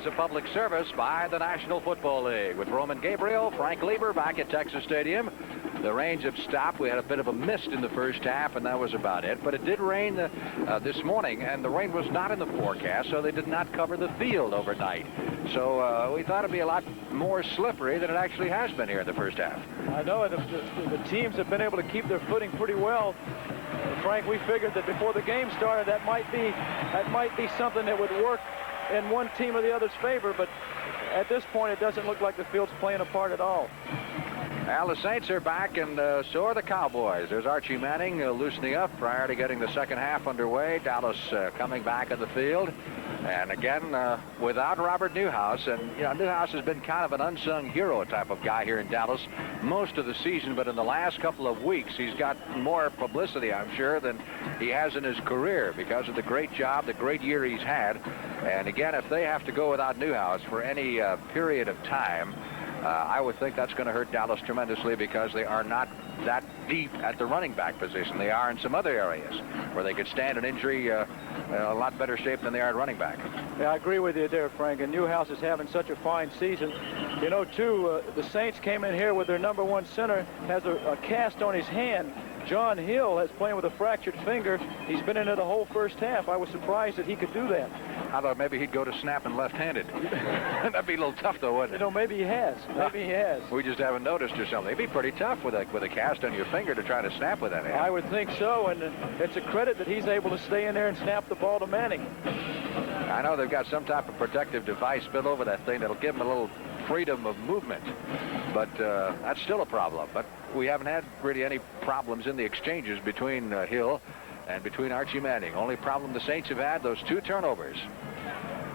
is a public service by the National Football League. With Roman Gabriel, Frank Lieber back at Texas Stadium. The rains have stopped. We had a bit of a mist in the first half, and that was about it. But it did rain this morning, and the rain was not in the forecast, so they did not cover the field overnight. So we thought it'd be a lot more slippery than it actually has been here in the first half. I know the teams have been able to keep their footing pretty well. Frank, we figured that before the game started, that might be something that would work in one team or the other's favor, but at this point, it doesn't look like the field's playing a part at all. Well, the Saints are back, and so are the Cowboys. There's Archie Manning loosening up prior to getting the second half underway. Dallas coming back in the field. And again, without Robert Newhouse. And, you know, Newhouse has been kind of an unsung hero type of guy here in Dallas most of the season. But in the last couple of weeks, he's got more publicity, I'm sure, than he has in his career because of the great job, the great year he's had. And again, if they have to go without Newhouse for any period of time, I would think that's going to hurt Dallas tremendously because they are not that deep at the running back position. They are in some other areas where they could stand an injury a lot better shape than they are at running back. Yeah, I agree with you there, Frank. And Newhouse is having such a fine season. You know, too, the Saints came in here with their #1 center, has a cast on his hand. John Hill is playing with a fractured finger. He's been in it the whole first half. I was surprised that he could do that. I thought maybe he'd go to snapping left-handed. That'd be a little tough, though, wouldn't it? You know, maybe he has. Maybe he has. We just haven't noticed or something. It'd be pretty tough with a cast on your finger to try to snap with that hand. I would think so, and it's a credit that he's able to stay in there and snap the ball to Manning. I know they've got some type of protective device built over that thing that'll give him a little freedom of movement, but that's still a problem. But we haven't had really any problems in the exchanges between Hill and between Archie Manning. Only problem the Saints have had, those 2 turnovers.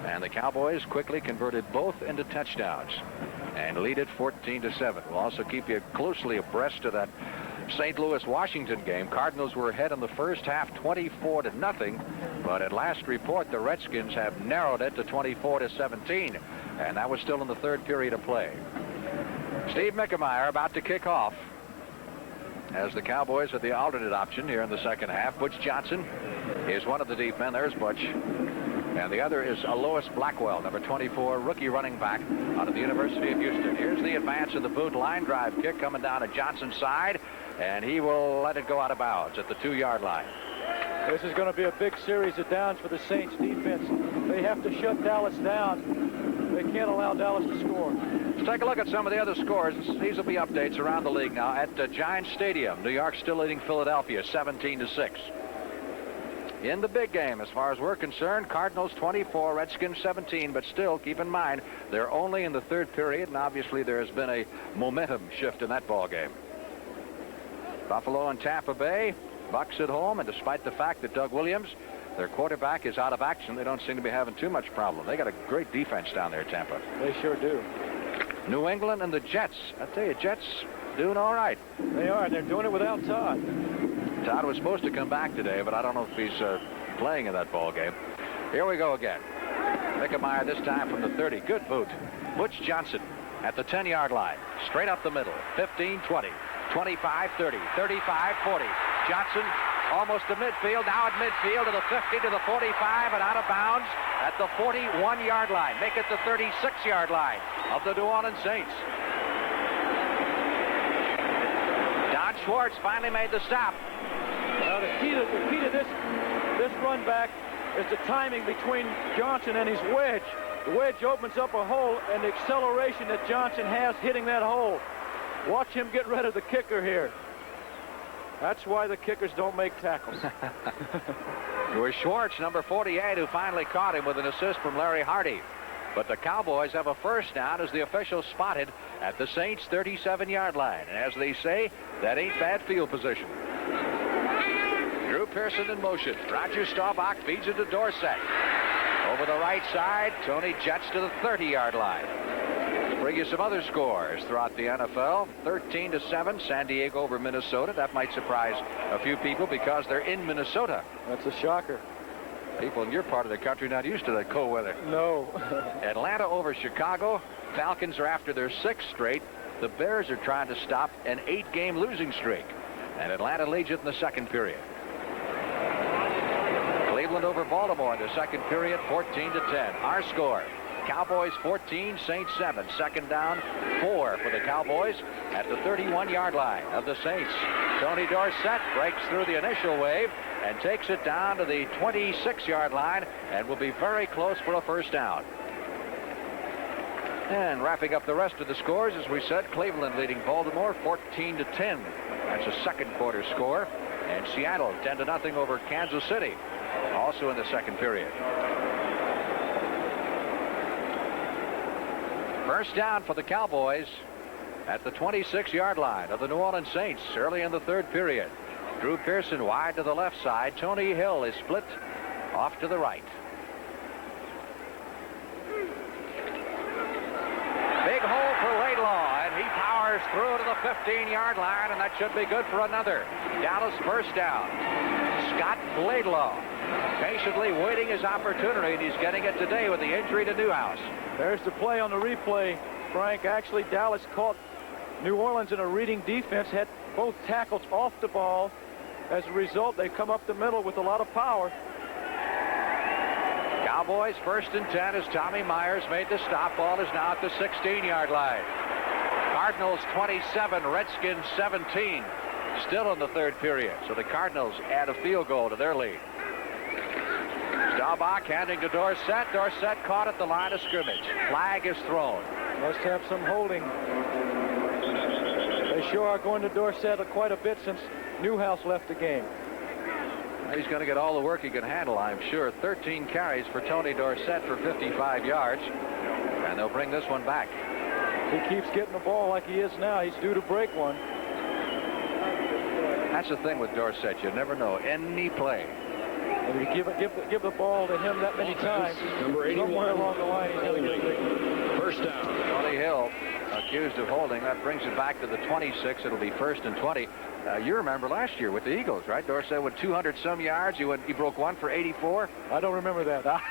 And the Cowboys quickly converted both into touchdowns and lead it 14-7. We'll also keep you closely abreast of that St. Louis-Washington game. Cardinals were ahead in the first half 24-0, but at last report the Redskins have narrowed it to 24-17, and that was still in the third period of play. Steve Mickemeyer about to kick off as the Cowboys are the alternate option here in the second half. Butch Johnson is one of the deep men. There's Butch. And the other is Alois Blackwell, number 24, rookie running back out of the University of Houston. Here's the advance of the boot line drive kick coming down to Johnson's side, and he will let it go out of bounds at the 2-yard line. This is going to be a big series of downs for the Saints defense. They have to shut Dallas down. They can't allow Dallas to score. Let's take a look at some of the other scores. These will be updates around the league now. At Giants Stadium, New York still leading Philadelphia 17-6. In the big game, as far as we're concerned, Cardinals 24, Redskins 17, but still, keep in mind, they're only in the third period, and obviously there has been a momentum shift in that ball game. Buffalo and Tampa Bay, Bucks at home, and despite the fact that Doug Williams, their quarterback, is out of action, they don't seem to be having too much problem. They got a great defense down there, Tampa. They sure do. New England and the Jets. I tell you, Jets doing all right. They are, and they're doing it without Todd. Todd was supposed to come back today, but I don't know if he's playing in that ball game. Here we go again. Mickemeyer this time from the 30. Good boot. Butch Johnson at the 10-yard line. Straight up the middle. 15-20. 25-30. 35-40. Johnson almost to midfield. Now at midfield to the 50, to the 45, and out of bounds at the 41-yard line. Make it the 36-yard line of the New Orleans Saints. Don Schwartz finally made the stop. Now the key to this run back is the timing between Johnson and his wedge. The wedge opens up a hole, and the acceleration that Johnson has hitting that hole. Watch him get rid of the kicker here. That's why the kickers don't make tackles. It was Schwartz, number 48, who finally caught him with an assist from Larry Hardy. But the Cowboys have a first down as the officials spotted at the Saints' 37-yard line. And as they say, that ain't bad field position. Drew Pearson in motion. Roger Staubach feeds it to Dorsett. Over the right side, Tony jets to the 30-yard line. Bring you some other scores throughout the NFL. 13-7, San Diego over Minnesota. That might surprise a few people because they're in Minnesota. That's a shocker. People in your part of the country not used to that cold weather. No. Atlanta over Chicago. Falcons are after their 6th straight. The Bears are trying to stop an 8-game losing streak. And Atlanta leads it in the second period. Cleveland over Baltimore in the second period, 14-10. Our score. Cowboys 14, Saints 7. Second down, 4 for the Cowboys at the 31-yard line of the Saints. Tony Dorsett breaks through the initial wave and takes it down to the 26-yard line and will be very close for a first down. And wrapping up the rest of the scores, as we said, Cleveland leading Baltimore 14-10. That's a second quarter score. And Seattle 10-0 over Kansas City, also in the second period. First down for the Cowboys at the 26-yard line of the New Orleans Saints early in the third period. Drew Pearson wide to the left side. Tony Hill is split off to the right. Big hole for Laidlaw, and he powers through to the 15-yard line, and that should be good for another Dallas first down. Scott Laidlaw patiently waiting his opportunity, and he's getting it today with the injury to Newhouse. There's the play on the replay, Frank. Actually, Dallas caught New Orleans in a reading defense, had both tackles off the ball. As a result, they come up the middle with a lot of power. Cowboys first and 10 as Tommy Myers made the stop. Ball is now at the 16-yard line. Cardinals 27, Redskins 17. Still in the third period, so the Cardinals add a field goal to their lead. Staubach handing to Dorsett. Dorsett caught at the line of scrimmage. Flag is thrown. Must have some holding. They sure are going to Dorsett quite a bit since Newhouse left the game. He's going to get all the work he can handle, I'm sure. 13 carries for Tony Dorsett for 55 yards. And they'll bring this one back. He keeps getting the ball like he is now. He's due to break one. That's the thing with Dorsett. You never know. Any play. And if you give the ball to him that many times, somewhere along the line he's going to get it. First down. Tony Hill accused of holding. That brings it back to the 26. It'll be first and 20. You remember last year with the Eagles, right? Dorsett with 200-some yards. He broke one for 84. I don't remember that.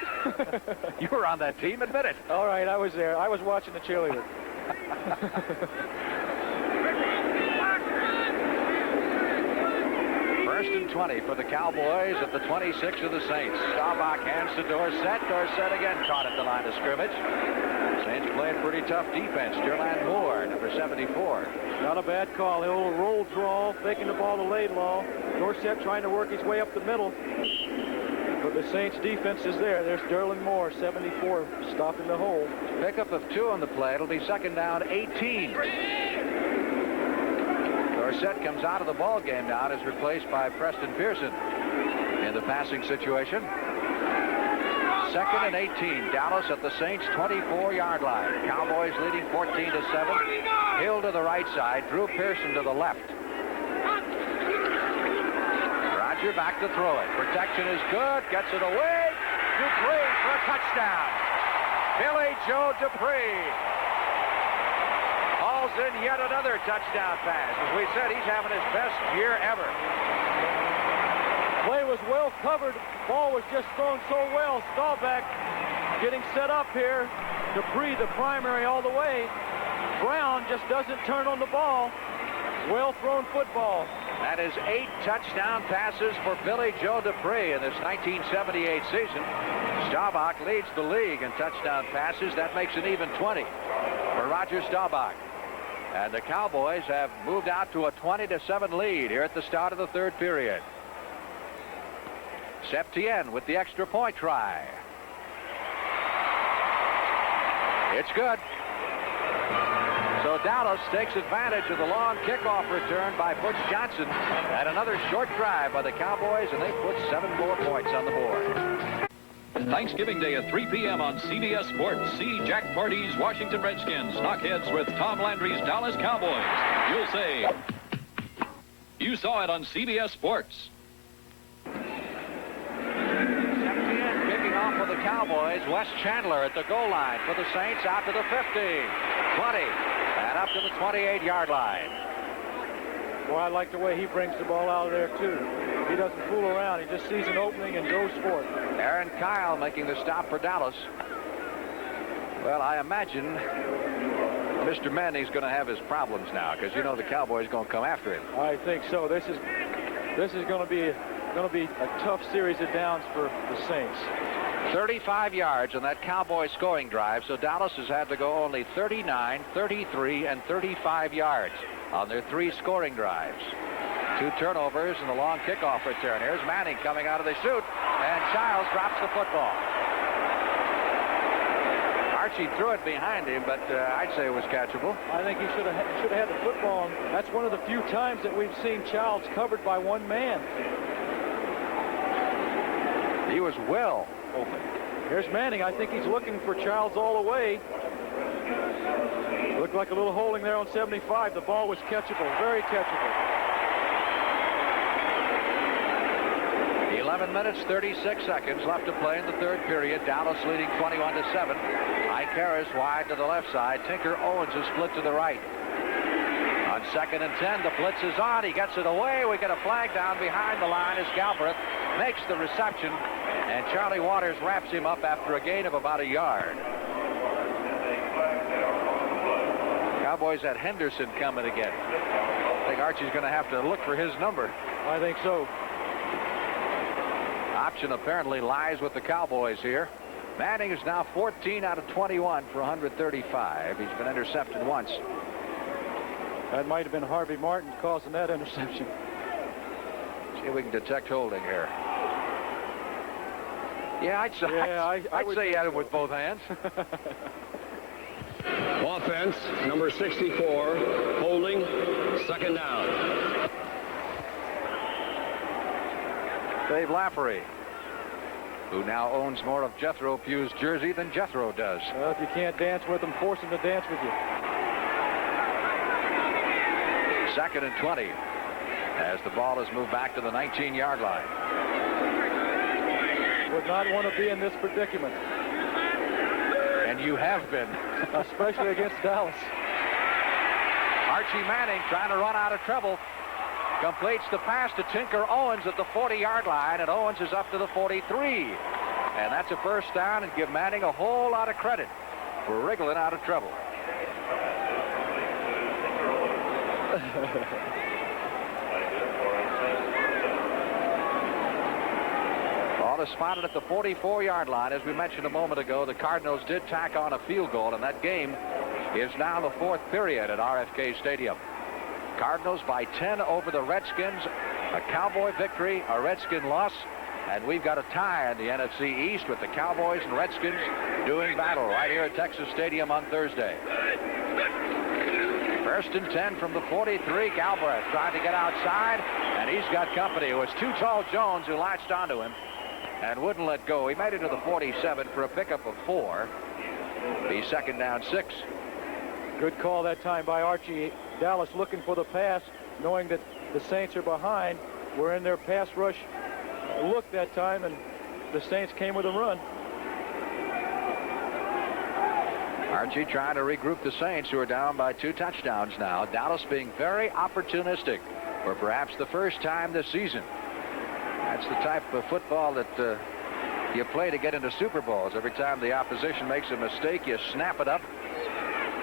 You were on that team. Admit it. All right, I was there. I was watching the cheerleader. First and 20 for the Cowboys at the 26 of the Saints. Staubach hands to Dorsett. Dorsett again caught at the line of scrimmage. Saints playing pretty tough defense. Jerland Moore, number 74. Not a bad call. The old roll draw, faking the ball to Laidlaw. Dorsett trying to work his way up the middle. But the Saints defense is there. There's Derlin Moore, 74, stopping the hole. Pickup of 2 on the play. It'll be second down, 18. Dorsett comes out of the ball game now and is replaced by Preston Pearson in the passing situation. Second and 18. Dallas at the Saints 24-yard line. Cowboys leading 14-7. Hill to the right side. Drew Pearson to the left. Roger back to throw it. Protection is good. Gets it away. Dupree for a touchdown. Billy Joe Dupree hauls in yet another touchdown pass. As we said, he's having his best year ever. Play was well covered. Ball was just thrown so well. Staubach getting set up here. Dupree the primary all the way. Brown just doesn't turn on the ball. Well thrown football. That is 8 touchdown passes for Billy Joe Dupree in this 1978 season. Staubach leads the league in touchdown passes. That makes an even 20 for Roger Staubach. And the Cowboys have moved out to a 20-7 lead here at the start of the third period. Septien with the extra point try. It's good. So Dallas takes advantage of the long kickoff return by Butch Johnson and another short drive by the Cowboys, and they put 7 more points on the board. Thanksgiving Day at 3 p.m. on CBS Sports. See Jack Party's Washington Redskins knock heads with Tom Landry's Dallas Cowboys. You'll say, you saw it on CBS Sports. Septien kicking off for the Cowboys. Wes Chandler at the goal line for the Saints out to the 50, 20, and up to the 28-yard line. Boy, I like the way he brings the ball out of there, too. He doesn't fool around. He just sees an opening and goes for it. Aaron Kyle making the stop for Dallas. Well, I imagine Mr. Manning's going to have his problems now, because you know the Cowboys going to come after him. I think so. This is going to be a tough series of downs for the Saints. 35 yards on that Cowboy scoring drive, so Dallas has had to go only 39, 33, and 35 yards on their 3 scoring drives. 2 turnovers and a long kickoff return. Here's Manning coming out of the chute, and Childs drops the football. Archie threw it behind him, but I'd say it was catchable. I think he should have had the football. That's one of the few times that we've seen Childs covered by one man. He was well open. Here's Manning. I think he's looking for Childs all the way. Looked like a little holding there on 75. The ball was catchable, very catchable. 11 minutes, 36 seconds left to play in the 3rd period. Dallas leading 21-7. Ike Harris wide to the left side. Tinker Owens is split to the right. On 2nd and 10, the blitz is on. He gets it away. We get a flag down behind the line as Galbraith makes the reception, and Charlie Waters wraps him up after a gain of about a yard. Cowboys had Henderson coming again. I think Archie's going to have to look for his number. I think so. Option apparently lies with the Cowboys here. Manning is now 14 out of 21 for 135. He's been intercepted once. That might have been Harvey Martin causing that interception. See if we can detect holding here. Yeah, I'd say he had it with both hands. Offense, number 64, holding, 2nd down. Dave Laffery, who now owns more of Jethro Pugh's jersey than Jethro does. Well, if you can't dance with him, force him to dance with you. 2nd and 20 as the ball is moved back to the 19-yard line. Would not want to be in this predicament. And you have been. Especially against Dallas. Archie Manning trying to run out of trouble. Completes the pass to Tinker Owens at the 40-yard line, and Owens is up to the 43. And that's a 1st down, and give Manning a whole lot of credit for wriggling out of trouble. Ball is spotted at the 44-yard line. As we mentioned a moment ago, the Cardinals did tack on a field goal, and that game is now the 4th period at RFK Stadium. Cardinals by 10 over the Redskins. A Cowboy victory, a Redskin loss, and we've got a tie in the NFC East with the Cowboys and Redskins doing battle right here at Texas Stadium on Thursday. 1st and 10 from the 43. Galbraith trying to get outside, and he's got company. It was Too Tall Jones who latched onto him and wouldn't let go. He made it to the 47 for a pickup of 4. The 2nd down 6. Good call that time by Archie. Dallas looking for the pass, knowing that the Saints are behind. We're in their pass rush look that time, and the Saints came with a run. Archie trying to regroup the Saints, who are down by 2 touchdowns now. Dallas being very opportunistic for perhaps the first time this season. That's the type of football that you play to get into Super Bowls. Every time the opposition makes a mistake, you snap it up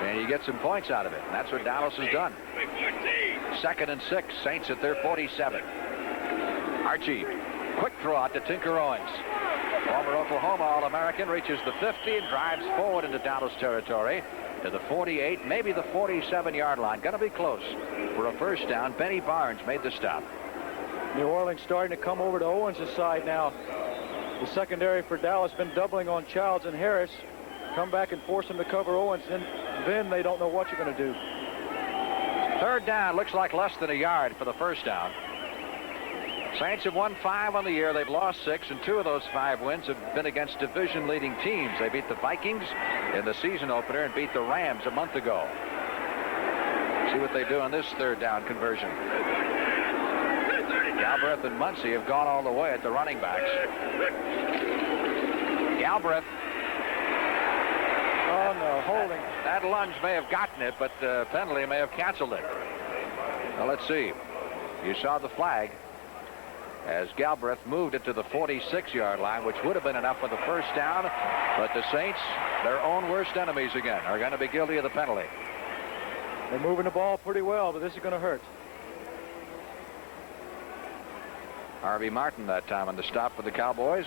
and you get some points out of it. And that's what Dallas has done. 2nd and 6. Saints at their 47. Archie, quick throw out to Tinker Owens. Former Oklahoma All-American reaches the 50 and drives forward into Dallas territory to the 48, maybe the 47-yard line. Going to be close for a 1st down. Benny Barnes made the stop. New Orleans starting to come over to Owens' side now. The secondary for Dallas been doubling on Childs and Harris. Come back and force them to cover Owens, and then they don't know what you're going to do. 3rd down, looks like less than a yard for the 1st down. Saints have won 5 on the year. They've lost 6, and 2 of those 5 wins have been against division-leading teams. They beat the Vikings in the season opener and beat the Rams a month ago. See what they do on this 3rd down conversion. Galbraith and Muncie have gone all the way at the running backs. Galbraith. Oh, no, holding. That lunge may have gotten it, but the penalty may have canceled it. Well, let's see. You saw the flag as Galbraith moved it to the 46-yard line, which would have been enough for the 1st down. But the Saints, their own worst enemies again, are going to be guilty of the penalty. They're moving the ball pretty well, but this is going to hurt. Harvey Martin that time on the stop for the Cowboys.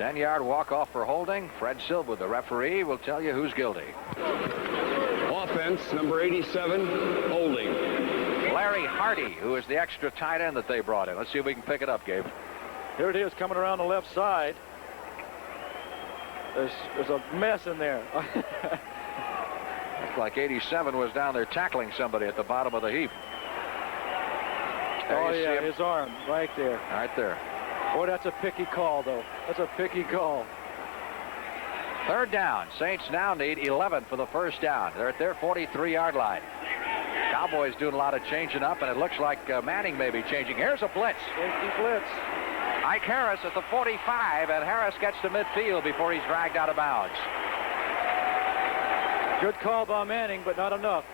10-yard walk-off for holding. Fred Silva, the referee, will tell you who's guilty. Offense, number 87, holding. Larry Hardy, who is the extra tight end that they brought in. Let's see if we can pick it up, Gabe. Here it is coming around the left side. There's a mess in there. Looks like 87 was down there tackling somebody at the bottom of the heap. There Oh, you see yeah, him. his arm right there. Right there. Boy, that's a picky call, though. That's a picky call. Third down. Saints now need 11 for the first down. They're at their 43-yard line. Cowboys doing a lot of changing up, and it looks like Manning may be changing. Here's a blitz. Safety blitz. Ike Harris at the 45, and Harris gets to midfield before he's dragged out of bounds. Good call by Manning, but not enough.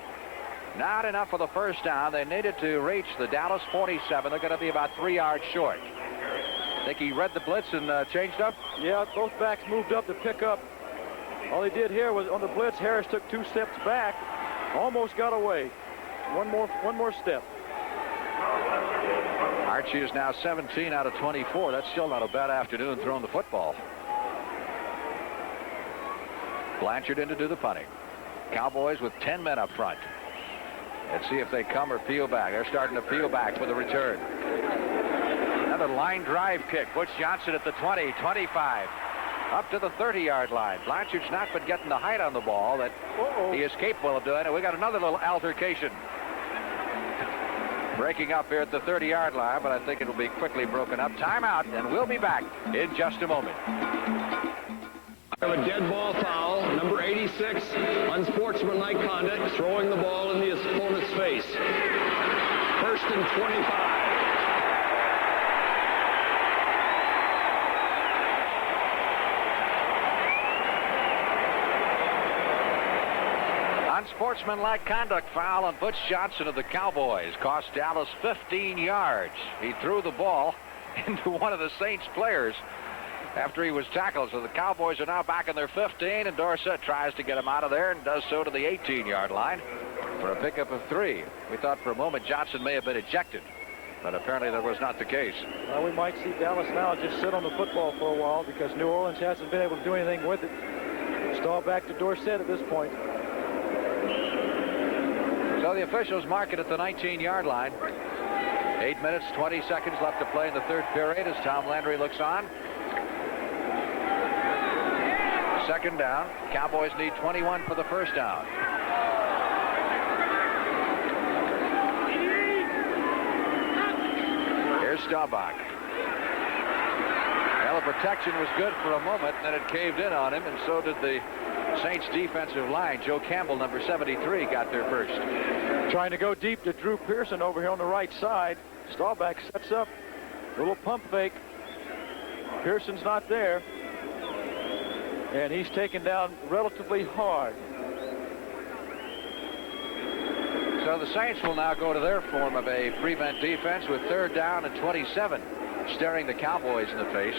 Not enough for the first down. They needed to reach the Dallas 47. They're going to be about 3 yards short. Think he read the blitz and changed up? Yeah, both backs moved up to pick up. All he did here was on the blitz, Harris took 2 steps back, almost got away. One more step. Archie is now 17 out of 24. That's still not a bad afternoon throwing the football. Blanchard in to do the punting. Cowboys with 10 men up front. Let's see if they come or peel back. They're starting to peel back for the return. Another line drive kick. Butch Johnson at the 20, 25. Up to the 30-yard line. Blanchard's not been getting the height on the ball that he is capable of doing. And we got another little altercation breaking up here at the 30-yard line, but I think it'll be quickly broken up. Timeout, and we'll be back in just a moment. We have a dead ball foul, number 86, unsportsmanlike conduct, throwing the ball in the opponent's face. First and 25. Unsportsmanlike conduct foul on Butch Johnson of the Cowboys. Cost Dallas 15 yards. He threw the ball into one of the Saints players after he was tackled. So the Cowboys are now back in their 15, and Dorsett tries to get him out of there and does so to the 18-yard line for a pickup of 3. We thought for a moment Johnson may have been ejected, but apparently that was not the case. Well, we might see Dallas now just sit on the football for a while because New Orleans hasn't been able to do anything with it. Stall back to Dorsett at this point. So the officials mark it at the 19-yard line. 8 minutes, 20 seconds left to play in the third period as Tom Landry looks on. Second down. Cowboys need 21 for the first down. Here's Staubach. Well, the protection was good for a moment, and then it caved in on him, and so did the Saints defensive line. Joe Campbell, number 73, got there first. Trying to go deep to Drew Pearson over here on the right side. Staubach sets up. Little pump fake. Pearson's not there. And he's taken down relatively hard. So the Saints will now go to their form of a prevent defense with third down and 27, staring the Cowboys in the face.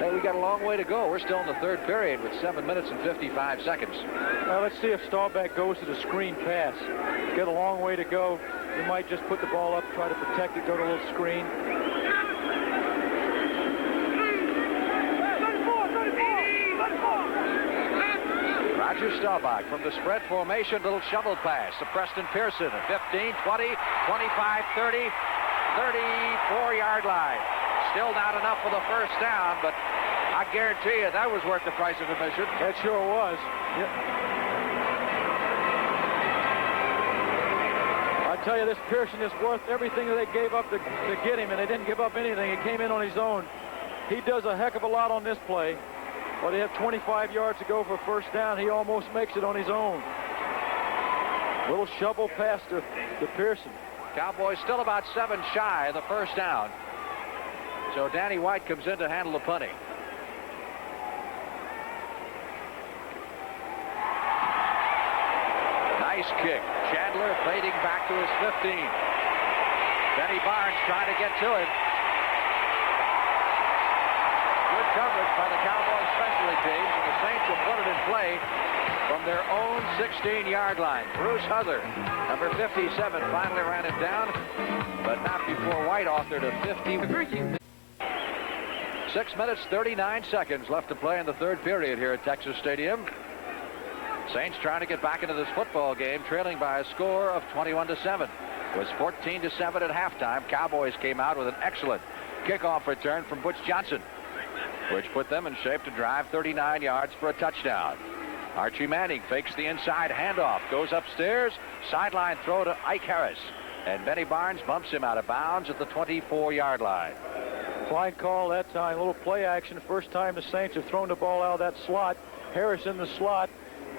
Hey, we got a long way to go. We're still in the third period with 7 minutes and 55 seconds. Well, let's see if Staubach goes to the screen pass. He's got a long way to go. He might just put the ball up, try to protect it, go to a little screen. Roger Staubach from the spread formation, little shovel pass to Preston Pearson at 15, 20, 25, 30, 34-yard line. Still not enough for the first down, but I guarantee you that was worth the price of admission. That sure was. Yep. I tell you, this Pearson is worth everything that they gave up to get him, and they didn't give up anything. He came in on his own. He does a heck of a lot on this play. Well, they have 25 yards to go for first down. He almost makes it on his own. Little shovel pass to Pearson. Cowboys still about 7 shy of the first down. So Danny White comes in to handle the punting. Nice kick. Chandler fading back to his 15. Benny Barnes trying to get to him. Good coverage by the Cowboys specialty teams, and the Saints will put it in play from their own 16-yard line. Bruce Huther, number 57, finally ran him down, but not before White authored a 50. 6 minutes, 39 seconds left to play in the third period here at Texas Stadium. Saints trying to get back into this football game, trailing by a score of 21-7. It was 14-7 at halftime. Cowboys came out with an excellent kickoff return from Butch Johnson, which put them in shape to drive 39 yards for a touchdown. Archie Manning fakes the inside handoff, goes upstairs, sideline throw to Ike Harris, and Benny Barnes bumps him out of bounds at the 24-yard line. Fine call that time. A little play action. First time the Saints have thrown the ball out of that slot. Harris in the slot.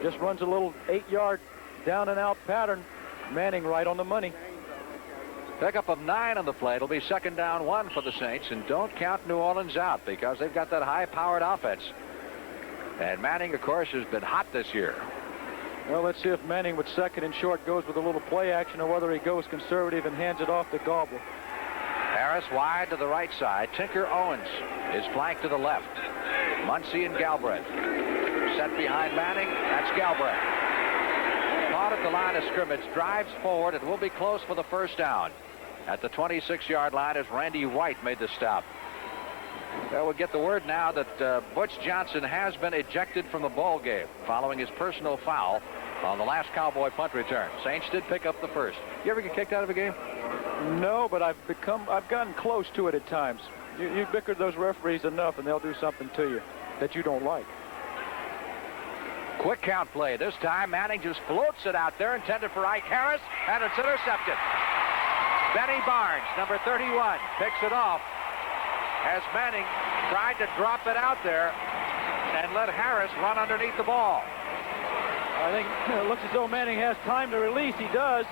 Just runs a little 8-yard down and out pattern. Manning right on the money. Pickup of 9 on the play. It'll be 2nd down 1 for the Saints, and don't count New Orleans out because they've got that high-powered offense. And Manning, of course, has been hot this year. Well, let's see if Manning with 2nd and short goes with a little play action or whether he goes conservative and hands it off to Gobble. Harris wide to the right side. Tinker Owens is flanked to the left. Muncie and Galbraith set behind Manning. That's Galbraith. Caught at the line of scrimmage, drives forward. It will be close for the first down at the 26-yard line as Randy White made the stop. Well, we'll get the word now that Butch Johnson has been ejected from the ball game following his personal foul on the last Cowboy punt return. Saints did pick up the first. You ever get kicked out of a game? No, but I've gotten close to it at times. You bicker those referees enough and they'll do something to you that you don't like. Quick count play. This time Manning just floats it out there, intended for Ike Harris, and it's intercepted. Benny Barnes, number 31, picks it off as Manning tried to drop it out there and let Harris run underneath the ball. I think it looks as though Manning has time to release. He does.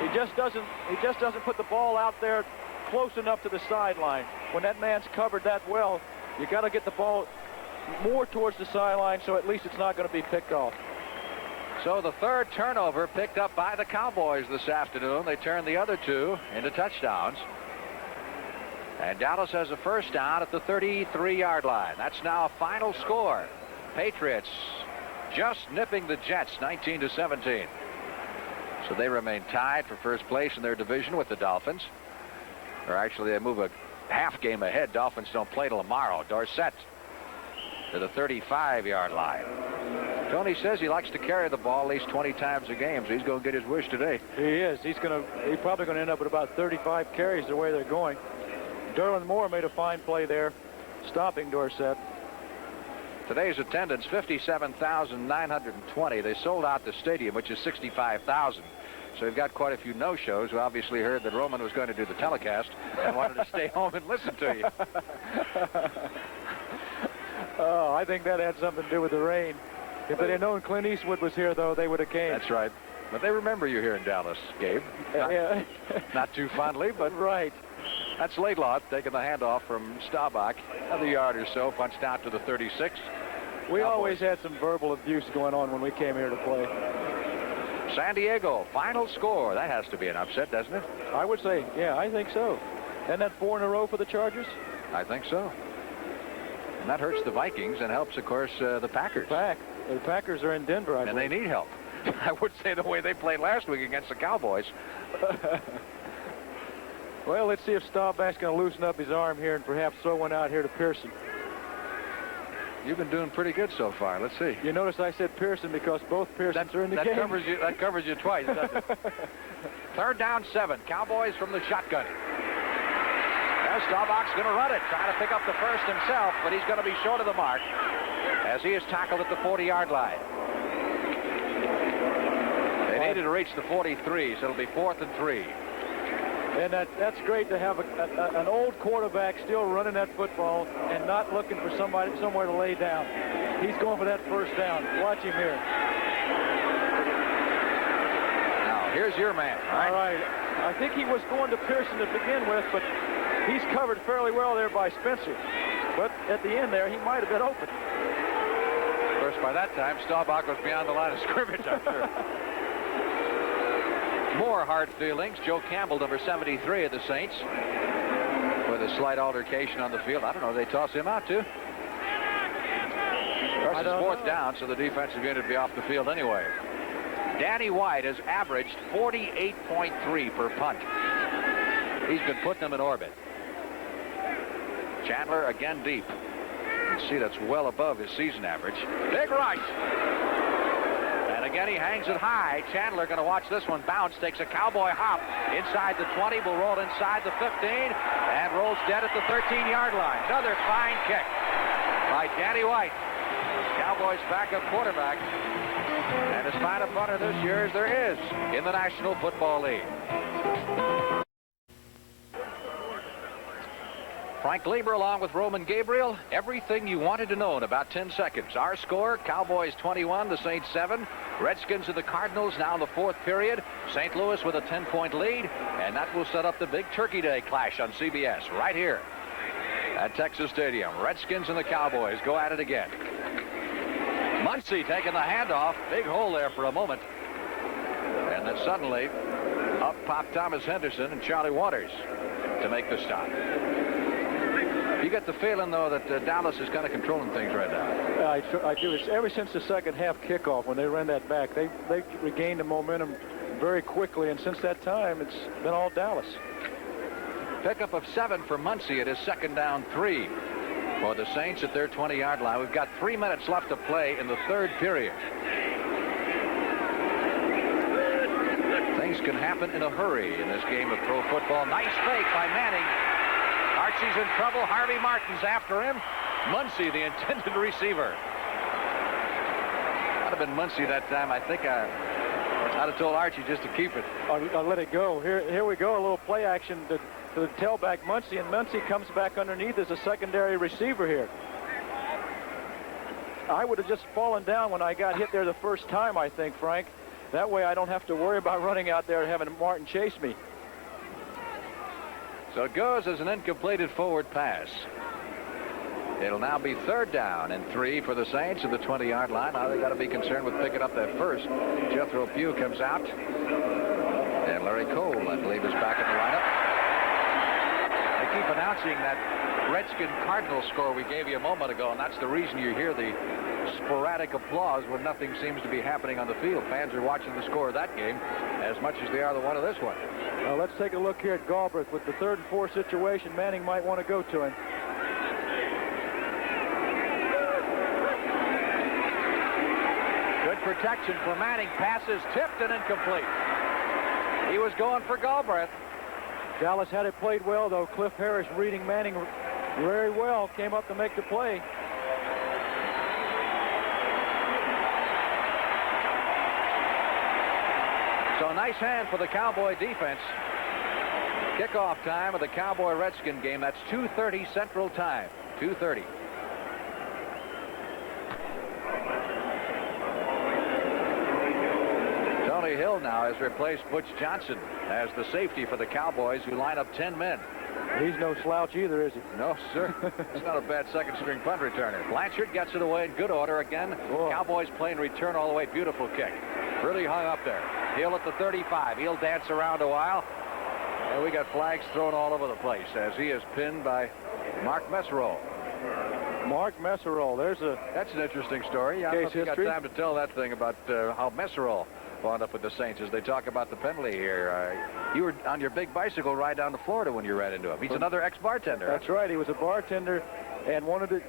He just doesn't put the ball out there close enough to the sideline. When that man's covered that well, you got to get the ball more towards the sideline so at least it's not going to be picked off. So the third turnover picked up by the Cowboys this afternoon. They turned the other 2 into touchdowns. And Dallas has a first down at the 33-yard line. That's now a final score. Patriots just nipping the Jets 19-17. So they remain tied for first place in their division with the Dolphins. Or actually, they move a half game ahead. Dolphins don't play till tomorrow. Dorsett to the 35-yard line. Tony says he likes to carry the ball at least 20 times a game, so he's going to get his wish today. He is. He's probably going to end up with about 35 carries the way they're going. Derlin Moore made a fine play there, stopping Dorsett. Today's attendance, 57,920. They sold out the stadium, which is 65,000. So we've got quite a few no-shows who obviously heard that Roman was going to do the telecast and wanted to stay home and listen to you. Oh, I think that had something to do with the rain. If they'd known Clint Eastwood was here, though, they would have came. That's right. But they remember you here in Dallas, Gabe. Yeah. Not too fondly, but right. That's Laidlaw taking the handoff from Staubach. Another yard or so, punched out to the 36. We always had some verbal abuse going on when we came here to play. San Diego, final score. That has to be an upset, doesn't it? I would say, yeah, I think so. Isn't that 4 in a row for the Chargers? I think so. And that hurts the Vikings and helps, of course, the Packers. The Packers are in Denver, I and believe. They need help. I would say the way they played last week against the Cowboys. Well, let's see if Staubach's going to loosen up his arm here and perhaps throw one out here to Pearson. You've been doing pretty good so far. Let's see. You notice I said Pearson because both Pearsons are in the game. That covers you twice, doesn't it? 3rd down 7. Cowboys from the shotgun. Now Staubach's going to run it, trying to pick up the first himself, but he's going to be short of the mark as he is tackled at the 40-yard line. They needed to reach the 43, so it'll be 4th and 3. And that's great to have an old quarterback still running that football and not looking for somewhere to lay down. He's going for that first down. Watch him here. Now, here's your man. All right. I think he was going to Pearson to begin with, but he's covered fairly well there by Spencer. But at the end there, he might have been open. Of course, by that time, Staubach was beyond the line of scrimmage, I'm sure. More hard feelings. Joe Campbell, number 73 of the Saints, with a slight altercation on the field. I don't know. They toss him out, too. Of course, it's 4th down, so the defensive unit would be off the field anyway. Danny White has averaged 48.3 per punt. He's been putting them in orbit. Chandler again deep. You see that's well above his season average. Big rush. And again, he hangs it high. Chandler going to watch this one bounce, takes a cowboy hop inside the 20, will roll inside the 15, and rolls dead at the 13-yard line. Another fine kick by Danny White, Cowboys backup quarterback, and as fine a punter this year as there is in the National Football League. Frank Lieber along with Roman Gabriel. Everything you wanted to know in about 10 seconds. Our score, Cowboys 21, the Saints 7. Redskins and the Cardinals now in the fourth period. St. Louis with a 10-point lead, and that will set up the big Turkey Day clash on CBS right here at Texas Stadium. Redskins and the Cowboys go at it again. Muncie taking the handoff. Big hole there for a moment. And then suddenly, up popped Thomas Henderson and Charlie Waters to make the stop. You get the feeling, though, that Dallas is kind of controlling things right now. I do. It's ever since the second half kickoff when they ran that back. They regained the momentum very quickly, and since that time, it's been all Dallas. Pickup of 7 for Muncie at his second down 3 for the Saints at their 20-yard line. We've got 3 minutes left to play in the third period. Things can happen in a hurry in this game of pro football. Nice fake by Manning. Archie's in trouble. Harvey Martin's after him. Muncie, the intended receiver. Might have been Muncie that time. I think I'd have told Archie just to keep it. I'll let it go. Here we go. A little play action to the tailback Muncie, and Muncie comes back underneath as a secondary receiver here. I would have just fallen down when I got hit there the first time, I think, Frank. That way I don't have to worry about running out there and having Martin chase me. So it goes as an incompleted forward pass. It'll now be third down and 3 for the Saints at the 20-yard line. Now they got to be concerned with picking up that first. Jethro Pugh comes out. And Larry Cole, I believe, is back in the lineup. They keep announcing that Redskin Cardinal score we gave you a moment ago, and that's the reason you hear the sporadic applause when nothing seems to be happening on the field. Fans are watching the score of that game as much as they are the one of this one. Let's take a look here at Galbraith with the 3rd and 4 situation. Manning might want to go to him. Good protection for Manning. Passes tipped and incomplete. He was going for Galbraith. Dallas had it played well, though. Cliff Harris reading Manning very well. Came up to make the play. So a nice hand for the Cowboy defense. Kickoff time of the Cowboy-Redskin game. That's 2:30 Central Time. 2:30. Tony Hill now has replaced Butch Johnson as the safety for the Cowboys, who line up 10 men. He's no slouch either, is he? No, sir. It's not a bad second-string punt returner. Blanchard gets it away in good order again. Whoa. Cowboys playing return all the way. Beautiful kick. Really hung up there. Hill at the 35. He'll dance around a while. And we got flags thrown all over the place as he is pinned by Mark Messerol. Mark Messerol. That's an interesting story. I don't know if you got time to tell that thing about how Messerol wound up with the Saints as they talk about the penalty here. You were on your big bicycle ride down to Florida when you ran into him. He's another ex-bartender. That's right. He was a bartender and wanted to.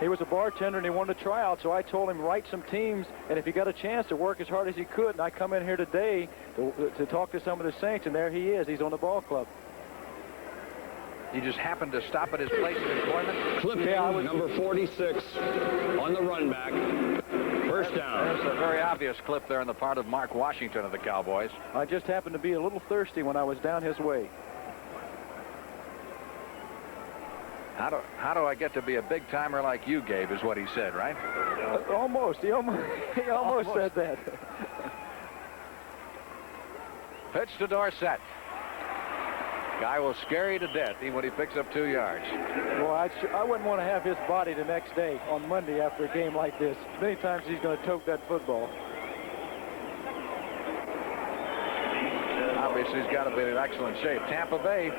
He was a bartender and he wanted to try out, so I told him write some teams, and if he got a chance to work as hard as he could. And I come in here today to talk to some of the Saints, and there he is. He's on the ball club. He just happened to stop at his place of employment. Clipping number 46 on the run back. First down. There's a very obvious clip there on the part of Mark Washington of the Cowboys. I just happened to be a little thirsty when I was down his way. How do I get to be a big timer like you, Gabe, is what he said, right? Almost. He almost said that. Pitch to Dorsett. Guy will scare you to death even when he picks up 2 yards. Well, I wouldn't want to have his body the next day on Monday after a game like this. Many times he's going to tote that football. Obviously, he's got to be in excellent shape. Tampa Bay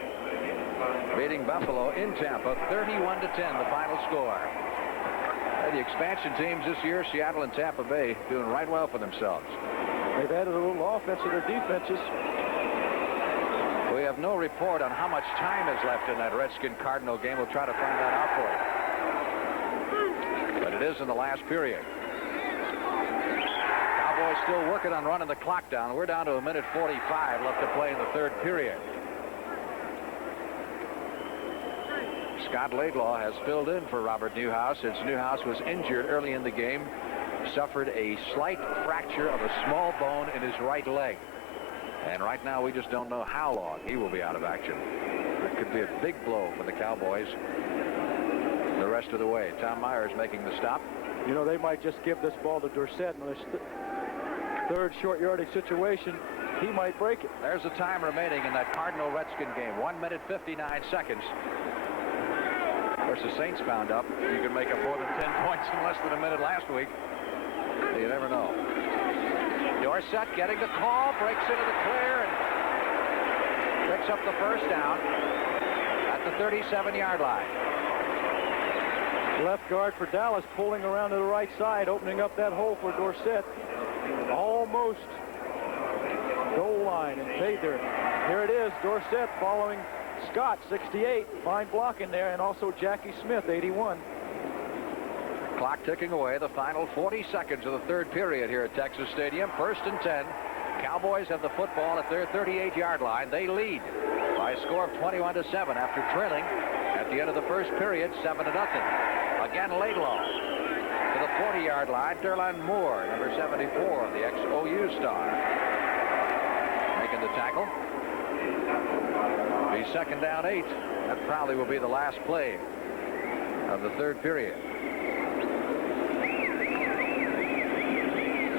beating Buffalo in Tampa, 31-10, the final score. The expansion teams this year, Seattle and Tampa Bay, doing right well for themselves. They've added a little offense to their defenses. We have no report on how much time is left in that Redskin-Cardinal game. We'll try to find that out for you. But it is in the last period. Cowboys still working on running the clock down. We're down to 1:45 left to play in the third period. Scott Laidlaw has filled in for Robert Newhouse, since Newhouse was injured early in the game. Suffered a slight fracture of a small bone in his right leg. And right now we just don't know how long he will be out of action. That could be a big blow for the Cowboys the rest of the way. Tom Myers making the stop. You know, they might just give this ball to Dorsett in this third short yardage situation. He might break it. There's the time remaining in that Cardinal-Redskin game. 1:59. Of course, the Saints found up you can make up more than 10 points in less than a minute last week. You never know. Dorsett getting the call, breaks into the clear, and picks up the first down at the 37-yard line. Left guard for Dallas pulling around to the right side, opening up that hole for Dorsett. Almost goal line, and paid there. Here it is, Dorsett following Scott, 68. Fine block in there, and also Jackie Smith, 81. Clock ticking away. The final 40 seconds of the third period here at Texas Stadium. 1st and 10. Cowboys have the football at their 38-yard line. They lead by a score of 21-7 after trailing at the end of the first period, 7-0. Again, Laidlaw to the 40-yard line. Derlin Moore, number 74, the ex-OU star, making the tackle. Be 2nd down 8. That probably will be the last play of the third period.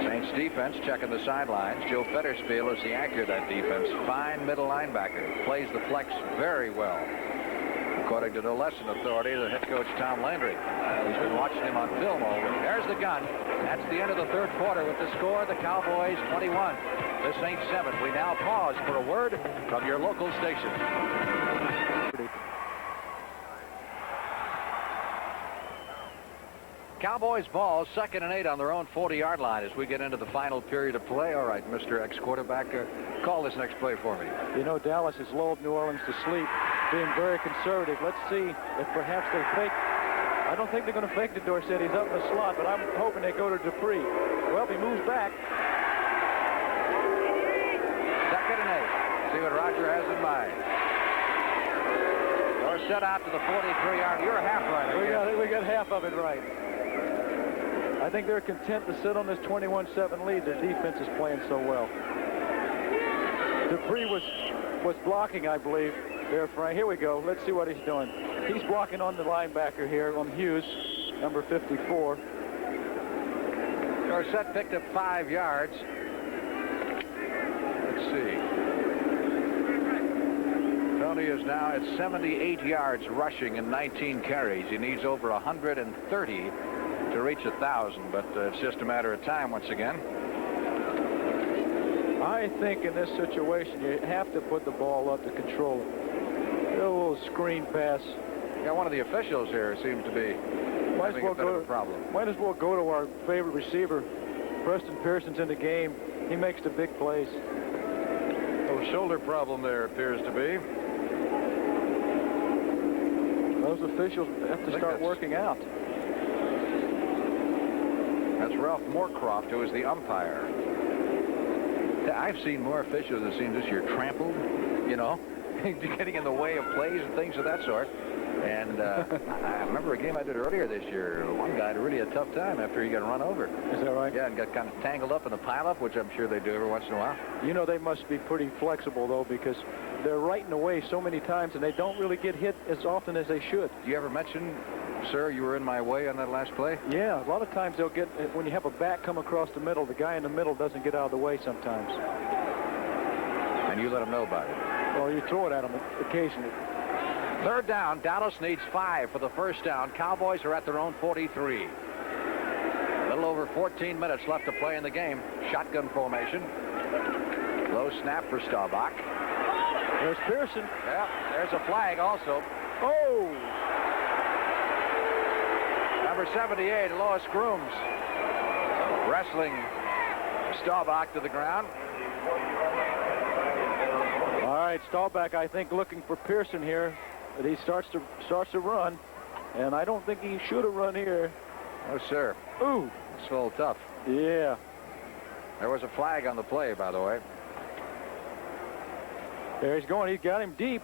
Saints defense checking the sidelines. Joe Fettersfield is the anchor of that defense. Fine middle linebacker. Plays the flex very well, according to the lesson authority, the head coach Tom Landry. He's been watching him on film all week. There's the gun. That's the end of the third quarter with the score. The Cowboys 21, the Saints 7. We now pause for a word from your local station. Cowboys ball, 2nd and 8 on their own 40-yard line as we get into the final period of play. All right, Mr. Ex-quarterback, call this next play for me. You know, Dallas has lulled New Orleans to sleep, being very conservative. Let's see if perhaps they fake. I don't think they're going to fake to Dorsett. He's up in the slot, but I'm hoping they go to Dupree. Well, he moves back. 2nd and 8. See what Roger has in mind. Dorsett out to the 43-yard. You're half right. We got half of it right. I think they're content to sit on this 21-7 lead. Their defense is playing so well. Dupree was blocking, I believe, there, Frank. Here we go. Let's see what he's doing. He's blocking on the linebacker here on Hughes, number 54. Dorsett picked up 5 yards. Let's see. Tony is now at 78 yards rushing and 19 carries. He needs over 130 to reach 1,000, but it's just a matter of time once again. I think in this situation you have to put the ball up to control it. A little screen pass. Yeah, one of the officials here seems to be having a bit of a problem. Might as well go to our favorite receiver. Preston Pearson's in the game. He makes the big plays. A shoulder problem there appears to be. Those officials have to start working out. That's Ralph Moorcroft, who is the umpire. I've seen more officials, it seems, this year trampled, you know, getting in the way of plays and things of that sort. And I remember a game I did earlier this year. One guy had really a tough time after he got run over. Is that right? Yeah, and got kind of tangled up in the pileup, which I'm sure they do every once in a while. You know, they must be pretty flexible, though, because they're right in the way so many times, and they don't really get hit as often as they should. Do you ever mention, sir, you were in my way on that last play? Yeah, a lot of times they'll get, when you have a back come across the middle, the guy in the middle doesn't get out of the way sometimes. And you let them know about it? Well, you throw it at them occasionally. 3rd down. Dallas needs 5 for the first down. Cowboys are at their own 43. A little over 14 minutes left to play in the game. Shotgun formation. Low snap for Staubach. There's Pearson. Yeah, there's a flag also. Oh! Number 78, Lois Grooms, wrestling Staubach to the ground. All right, Staubach, I think, looking for Pearson here. But he starts to run, and I don't think he should have run here. No, sir. Ooh. It's a little tough. Yeah. There was a flag on the play, by the way. There he's going. He got him deep.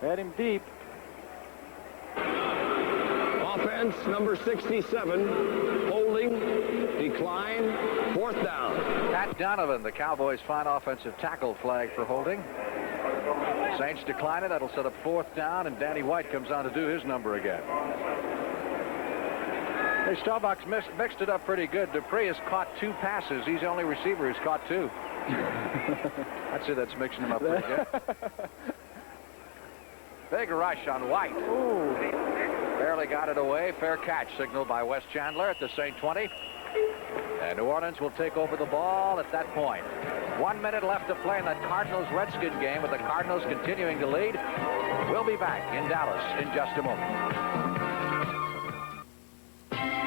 Had him deep. Offense, number 67, holding, decline, 4th down. Pat Donovan, the Cowboys' fine offensive tackle, flag for holding. Saints decline it. That'll set up 4th down, and Danny White comes on to do his number again. Hey, Staubach's mixed it up pretty good. Dupree has caught 2 passes. He's the only receiver who's caught 2. I'd say that's mixing them up pretty good. Big rush on White. Ooh. Barely got it away. Fair catch signaled by Wes Chandler at the St. 20. And New Orleans will take over the ball at that point. 1 minute left to play in that Cardinals-Redskin game, with the Cardinals continuing to lead. We'll be back in Dallas in just a moment.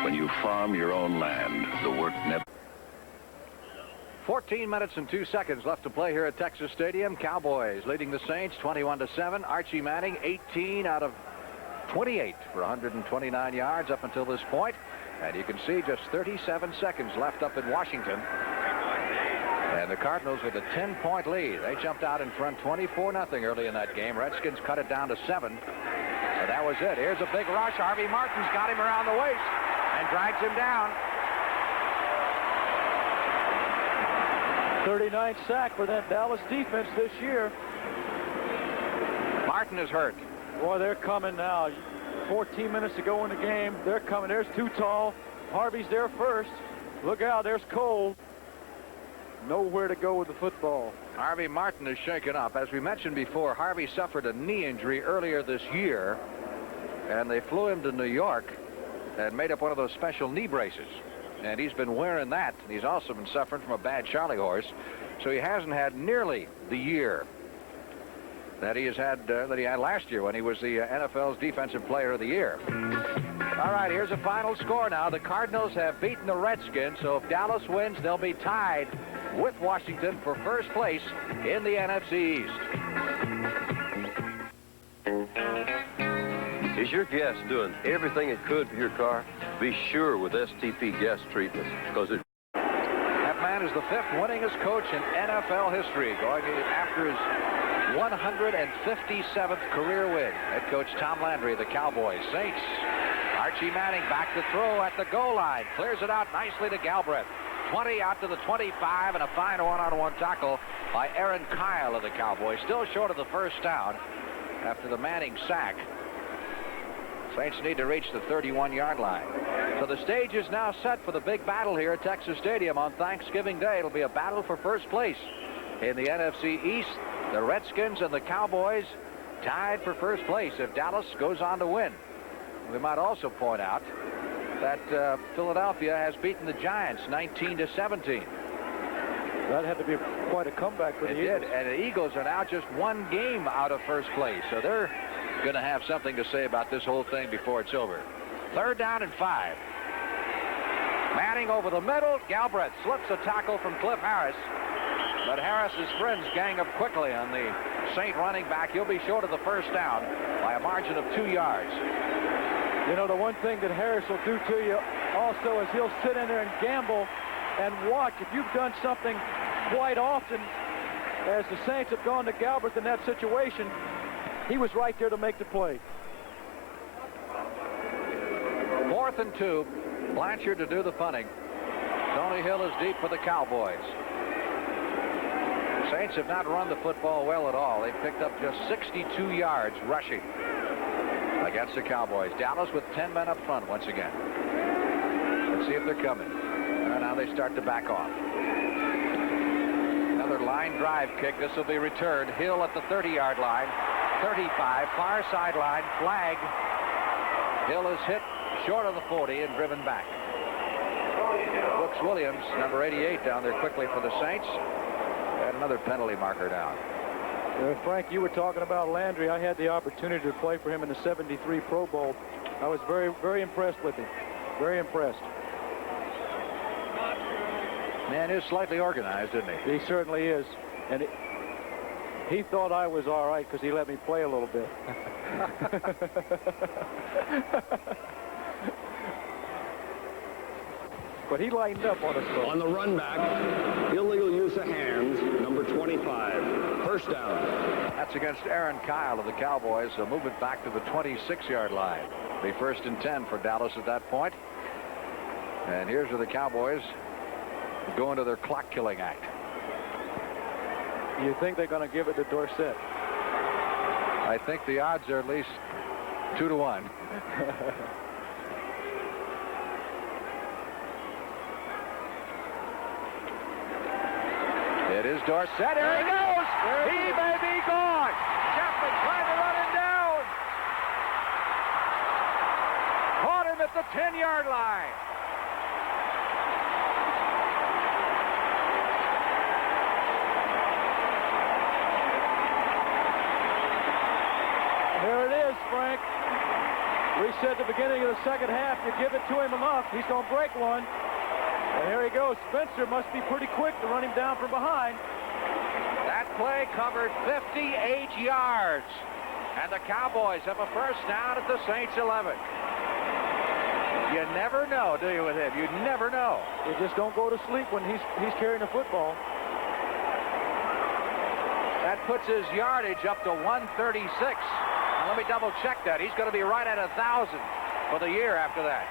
When you farm your own land, the work never... 14 minutes and 2 seconds left to play here at Texas Stadium. Cowboys leading the Saints 21-7. Archie Manning 18 out of 28 for 129 yards up until this point. And you can see just 37 seconds left up in Washington. And the Cardinals with a 10-point lead. They jumped out in front 24-0 early in that game. Redskins cut it down to 7. So that was it. Here's a big rush. Harvey Martin's got him around the waist and drags him down. 39th sack for that Dallas defense this year. Martin is hurt. Boy, they're coming now. 14 minutes to go in the game. They're coming. There's Too Tall. Harvey's there first. Look out. There's Cole. Nowhere to go with the football. Harvey Martin is shaken up. As we mentioned before, Harvey suffered a knee injury earlier this year, and they flew him to New York and made up one of those special knee braces. And he's been wearing that. He's also been suffering from a bad Charlie horse, so he hasn't had nearly the year that he had last year when he was the NFL's Defensive Player of the Year. All right, here's a final score now. The Cardinals have beaten the Redskins, so if Dallas wins, they'll be tied with Washington for first place in the NFC East. Is your gas doing everything it could for your car? Be sure with STP gas treatment, because it... That man is the 5th winningest coach in NFL history, going after his 157th career win. Head coach Tom Landry, the Cowboys. Saints. Archie Manning back to throw at the goal line. Clears it out nicely to Galbraith. 20 out to the 25, and a fine one-on-one tackle by Aaron Kyle of the Cowboys. Still short of the first down after the Manning sack. Saints need to reach the 31-yard line. So the stage is now set for the big battle here at Texas Stadium on Thanksgiving Day. It'll be a battle for first place in the NFC East. The Redskins and the Cowboys tied for first place if Dallas goes on to win. We might also point out that Philadelphia has beaten the Giants 19-17. That had to be quite a comeback for the Eagles. It did, and the Eagles are now just 1 game out of first place, so they're going to have something to say about this whole thing before it's over. 3rd down and 5. Manning over the middle. Galbraith slips a tackle from Cliff Harris, but Harris's friends gang up quickly on the Saint running back. He'll be short of the first down by a margin of 2 yards. You know, the one thing that Harris will do to you also is he'll sit in there and gamble and watch. If you've done something quite often, as the Saints have gone to Galbraith in that situation, he was right there to make the play. 4th and 2. Blanchard to do the punting. Tony Hill is deep for the Cowboys. Saints have not run the football well at all. They've picked up just 62 yards rushing against the Cowboys. Dallas with 10 men up front once again. Let's see if they're coming. Now they start to back off. Another line drive kick. This will be returned. Hill at the 30-yard line. 35, far sideline, flag. Hill is hit short of the 40 and driven back. Brooks Williams, number 88, down there quickly for the Saints. And another penalty marker down. Frank, you were talking about Landry. I had the opportunity to play for him in the '73 Pro Bowl. I was very, very impressed with him. Very impressed. Man is slightly organized, isn't he? He certainly is. And He thought I was all right because he let me play a little bit. But he lightened up on us, folks. On the run back, illegal use of hands, number 25. First down. That's against Aaron Kyle of the Cowboys. So move it back to the 26-yard line. Be first and 10 for Dallas at that point. And here's where the Cowboys go into their clock-killing act. You think they're going to give it to Dorsett? I think the odds are at least 2-1. It is Dorsett. Here he goes. He may be gone. Chapman trying to run him down. Caught him at the 10-yard line. There it is, Frank. We said at the beginning of the second half, you give it to him enough, he's going to break one. And here he goes. Spencer must be pretty quick to run him down from behind. That play covered 58 yards. And the Cowboys have a first down at the Saints 11. You never know, do you, with him? You never know. You just don't go to sleep when he's carrying the football. That puts his yardage up to 136. Now, let me double check that. He's going to be right at 1,000 for the year after that.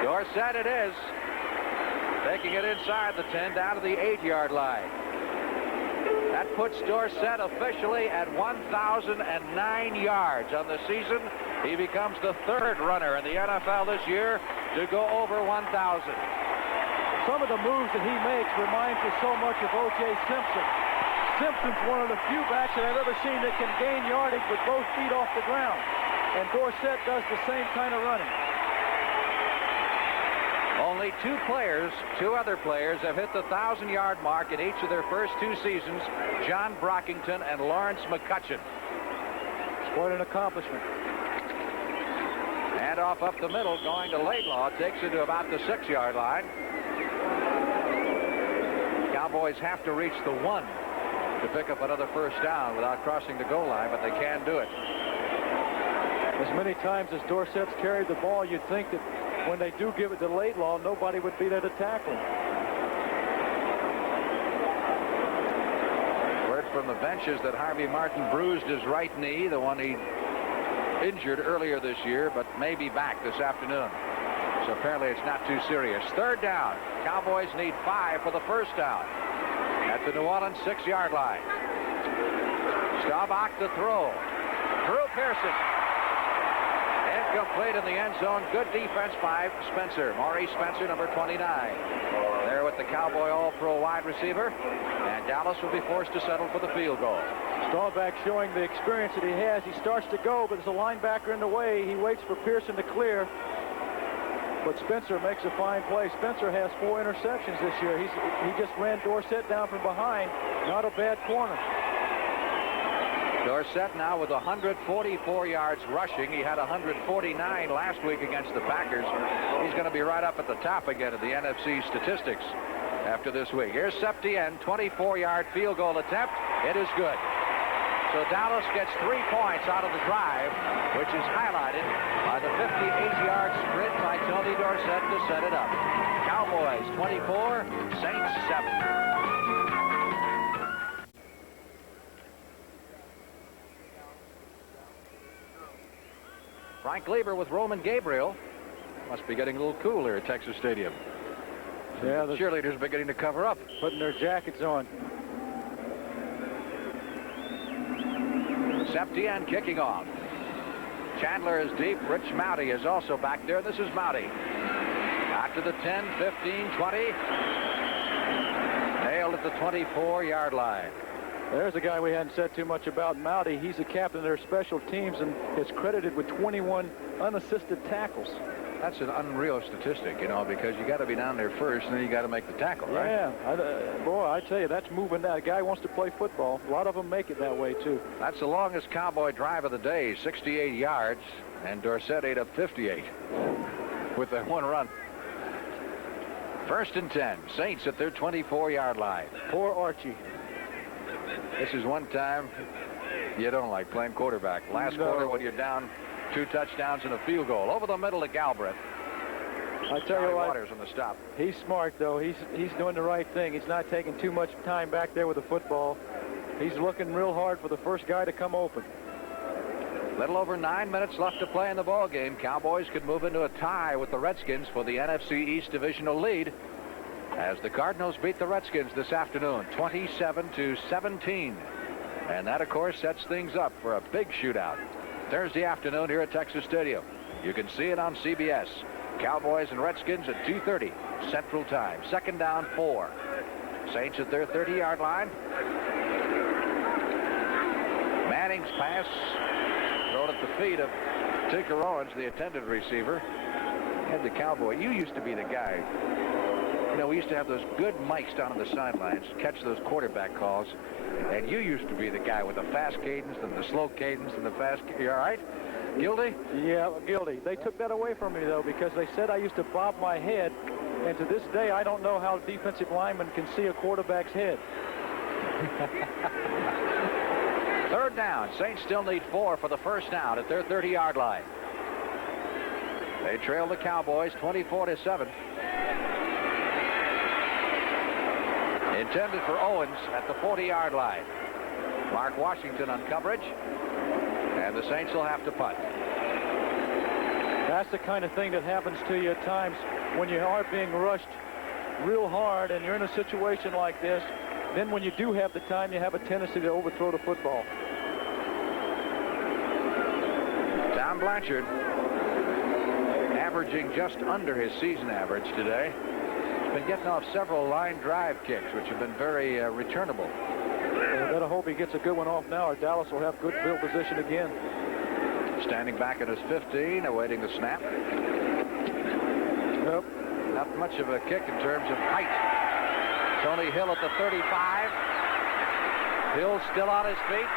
Dorsett it is. Taking it inside the 10 down to the 8-yard line. That puts Dorsett officially at 1,009 yards on the season. He becomes the third runner in the NFL this year to go over 1,000. Some of the moves that he makes reminds you so much of O.J. Simpson. Simpson's one of the few backs that I've ever seen that can gain yardage with both feet off the ground. And Dorsett does the same kind of running. Only two other players have hit the 1,000-yard mark in each of their first two seasons, John Brockington and Lawrence McCutcheon. It's quite an accomplishment. And off up the middle, going to Laidlaw, takes it to about the 6-yard line. Cowboys have to reach the 1 to pick up another first down without crossing the goal line, but they can do it. As many times as Dorsett's carried the ball, you'd think that when they do give it to Laidlaw, nobody would be there to tackle him. Word from the benches that Harvey Martin bruised his right knee, the one he injured earlier this year, but may be back this afternoon. So apparently it's not too serious. Third down. Cowboys need 5 for the first down at the New Orleans 6-yard line. Staubach to throw. Drew Pearson. Incomplete in the end zone. Good defense by Spencer. Maurice Spencer, number 29. There with the Cowboy All-Pro wide receiver. And Dallas will be forced to settle for the field goal. Staubach showing the experience that he has. He starts to go, but there's a linebacker in the way. He waits for Pearson to clear. But Spencer makes a fine play. Spencer has 4 interceptions this year. He just ran Dorsett down from behind. Not a bad corner. Dorsett now with 144 yards rushing. He had 149 last week against the Packers. He's going to be right up at the top again of the NFC statistics after this week. Here's Septien, 24-yard field goal attempt. It is good. So Dallas gets 3 points out of the drive, which is highlighted by the 58-yard sprint by Tony Dorsett to set it up. Cowboys 24, Saints 7. Frank Lieber with Roman Gabriel. Must be getting a little cool here at Texas Stadium. Yeah, the cheerleaders are beginning to cover up. Putting their jackets on. Septien kicking off. Chandler is deep. Rich Mouty is also back there. This is Mouty. Out to the 10, 15, 20. Nailed at the 24-yard line. There's a guy we hadn't said too much about, Mouty. He's the captain of their special teams and is credited with 21 unassisted tackles. That's an unreal statistic, you know, because you got to be down there first and then you got to make the tackle, right? Yeah, boy, I tell you, that's moving. That guy wants to play football. A lot of them make it that way too. That's the longest Cowboy drive of the day, 68 yards, and Dorsett ate up 58 with that one run. First and 10. Saints at their 24-yard line. Poor Archie. This is one time you don't like playing quarterback. Last quarter when you're down 2 touchdowns and a field goal. Over the middle to Galbraith. I tell you what, Waters on the stop. he's smart, though. He's doing the right thing. He's not taking too much time back there with the football. He's looking real hard for the first guy to come open. Little over 9 minutes left to play in the ball game. Cowboys could move into a tie with the Redskins for the NFC East divisional lead as the Cardinals beat the Redskins this afternoon 27-17. And that, of course, sets things up for a big shootout Thursday afternoon here at Texas Stadium. You can see it on CBS. Cowboys and Redskins at 2:30 Central Time. Second down, 4. Saints at their 30-yard line. Manning's pass thrown at the feet of Tinker Owens, the attendant receiver. And the Cowboy, you used to be the guy. You know, we used to have those good mics down on the sidelines, catch those quarterback calls. And you used to be the guy with the fast cadence and the slow cadence and the fast. You all right? Guilty? Yeah, guilty. They took that away from me, though, because they said I used to bob my head. And to this day, I don't know how defensive linemen can see a quarterback's head. Third down. Saints still need 4 for the first down at their 30-yard line. They trail the Cowboys 24-7. Intended for Owens at the 40-yard line. Mark Washington on coverage. And the Saints will have to punt. That's the kind of thing that happens to you at times when you are being rushed real hard and you're in a situation like this. Then when you do have the time, you have a tendency to overthrow the football. Tom Blanchard averaging just under his season average today. He's been getting off several line drive kicks, which have been very returnable. I better hope he gets a good one off now, or Dallas will have good field position again. Standing back at his 15, awaiting the snap. Nope. Not much of a kick in terms of height. Tony Hill at the 35. Hill still on his feet.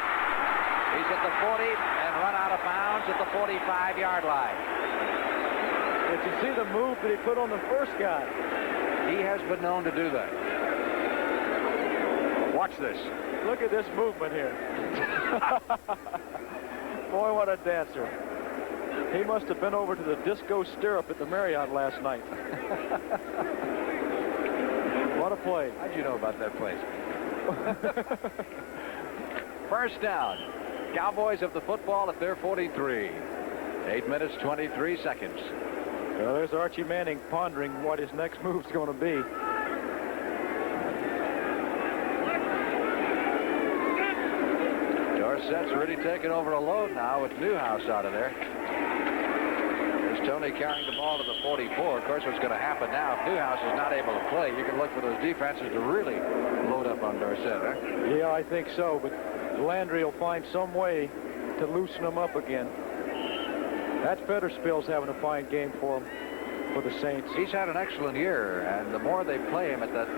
He's at the 40 and run out of bounds at the 45-yard line. Did you see the move that he put on the first guy? He has been known to do that. Watch this. Look at this movement here. Boy, what a dancer. He must have been over to the disco stirrup at the Marriott last night. What a play. How'd you know about that place? First down. Cowboys have the football at their 43. 8 minutes, 23 seconds. Well, there's Archie Manning pondering what his next move's going to be. Dorsett's really taking over a load now with Newhouse out of there. There's Tony carrying the ball to the 44. Of course, what's going to happen now, if Newhouse is not able to play, you can look for those defenses to really load up on Dorsett, huh? Yeah, I think so, but Landry will find some way to loosen him up again. That Fetterspill's having a fine game for him, for the Saints. He's had an excellent year, and the more they play him at that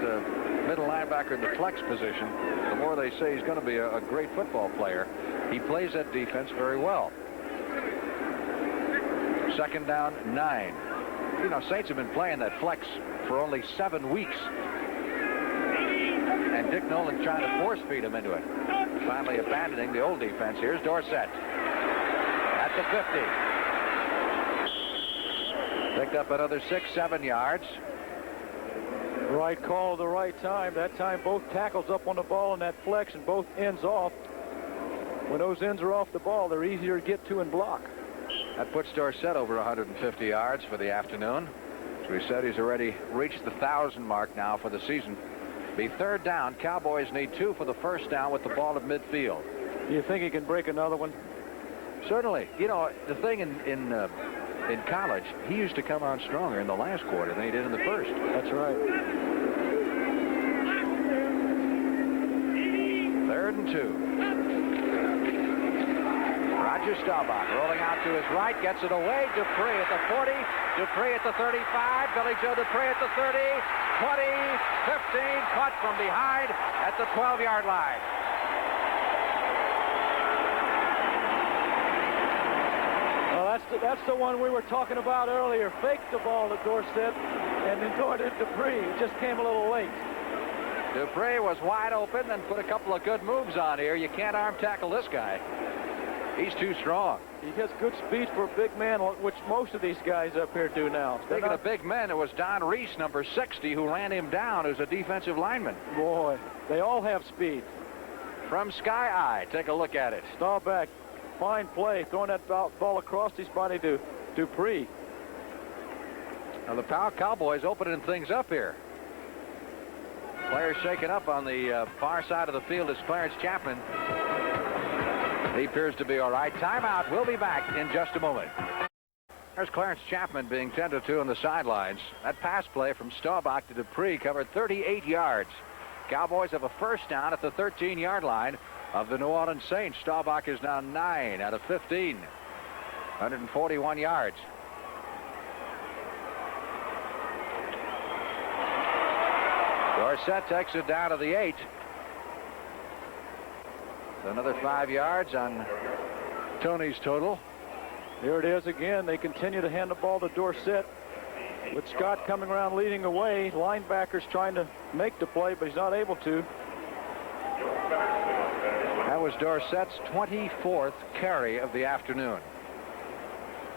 middle linebacker in the flex position, the more they say he's going to be a great football player. He plays that defense very well. Second down, 9. You know, Saints have been playing that flex for only 7 weeks. And Dick Nolan trying to force feed him into it. Finally abandoning the old defense. Here's Dorsett at the 50. Picked up another 6-7 yards. Right call at the right time. That time both tackles up on the ball in that flex and both ends off. When those ends are off the ball, they're easier to get to and block. That puts Dorsett over 150 yards for the afternoon. As we said, he's already reached the 1,000 mark now for the season. Be third down. Cowboys need 2 for the first down with the ball at midfield. You think he can break another one? Certainly. You know, the thing in college, he used to come on stronger in the last quarter than he did in the first. That's right. 3rd and 2. Roger Staubach rolling out to his right, gets it away. Dupree at the 40, Dupree at the 35, Billy Joe Dupree at the 30, 20, 15, caught from behind at the 12-yard line. That's the one we were talking about earlier. Faked the ball to Dorsett and then threw it to Dupree. It just came a little late. Dupree was wide open and put a couple of good moves on here. You can't arm tackle this guy. He's too strong. He has good speed for a big man, which most of these guys up here do now. Speaking of big men, it was Don Reese, number 60, who ran him down as a defensive lineman. Boy, they all have speed. From Sky Eye, take a look at it. Staubach, fine play, throwing that ball across his body to Dupree. Now the Cowboys opening things up here. Players shaken up on the far side of the field is Clarence Chapman. He appears to be all right. Timeout. We'll be back in just a moment. There's Clarence Chapman being tended to on the sidelines. That pass play from Staubach to Dupree covered 38 yards. Cowboys have a first down at the 13-yard line of the New Orleans Saints. Staubach is now 9 out of 15. 141 yards. Dorsett takes it down to the 8. Another 5 yards on Tony's total. Here it is again. They continue to hand the ball to Dorsett. With Scott coming around leading the way, linebackers trying to make the play, but he's not able to. That was Dorsett's 24th carry of the afternoon.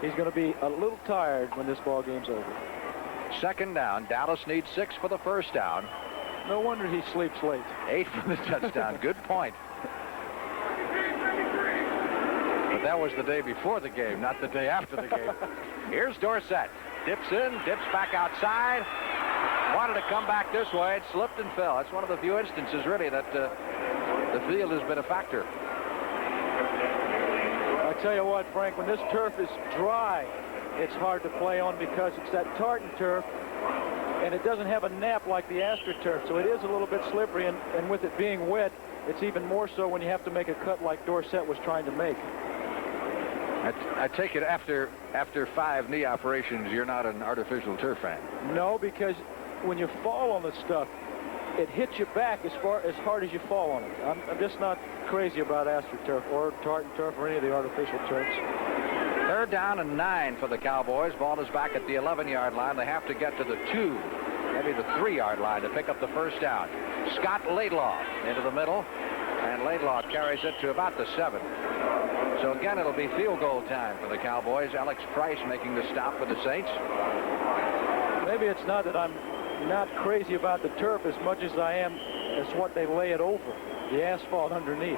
He's going to be a little tired when this ball game's over. Second down. Dallas needs 6 for the first down. No wonder he sleeps late. 8 for the touchdown. Good point. But that was the day before the game, not the day after the game. Here's Dorsett. Dips in, dips back outside. Wanted to come back this way. It slipped and fell. It's one of the few instances, really, that the field has been a factor. I tell you what, Frank, when this turf is dry, it's hard to play on because it's that tartan turf, and it doesn't have a nap like the AstroTurf, so it is a little bit slippery, and with it being wet, it's even more so when you have to make a cut like Dorsett was trying to make. I take it after 5 knee operations, you're not an artificial turf fan. No, because when you fall on the stuff, it hits you back as hard as you fall on it. I'm just not crazy about AstroTurf or tartan turf or any of the artificial turfs. Third down and 9 for the Cowboys. Ball is back at the 11-yard line. They have to get to the 2, maybe the 3-yard line to pick up the first down. Scott Laidlaw into the middle, and Laidlaw carries it to about the 7. So again, it'll be field goal time for the Cowboys. Alex Price making the stop for the Saints. Maybe it's not that I'm not crazy about the turf as much as I am as what they lay it over, the asphalt underneath.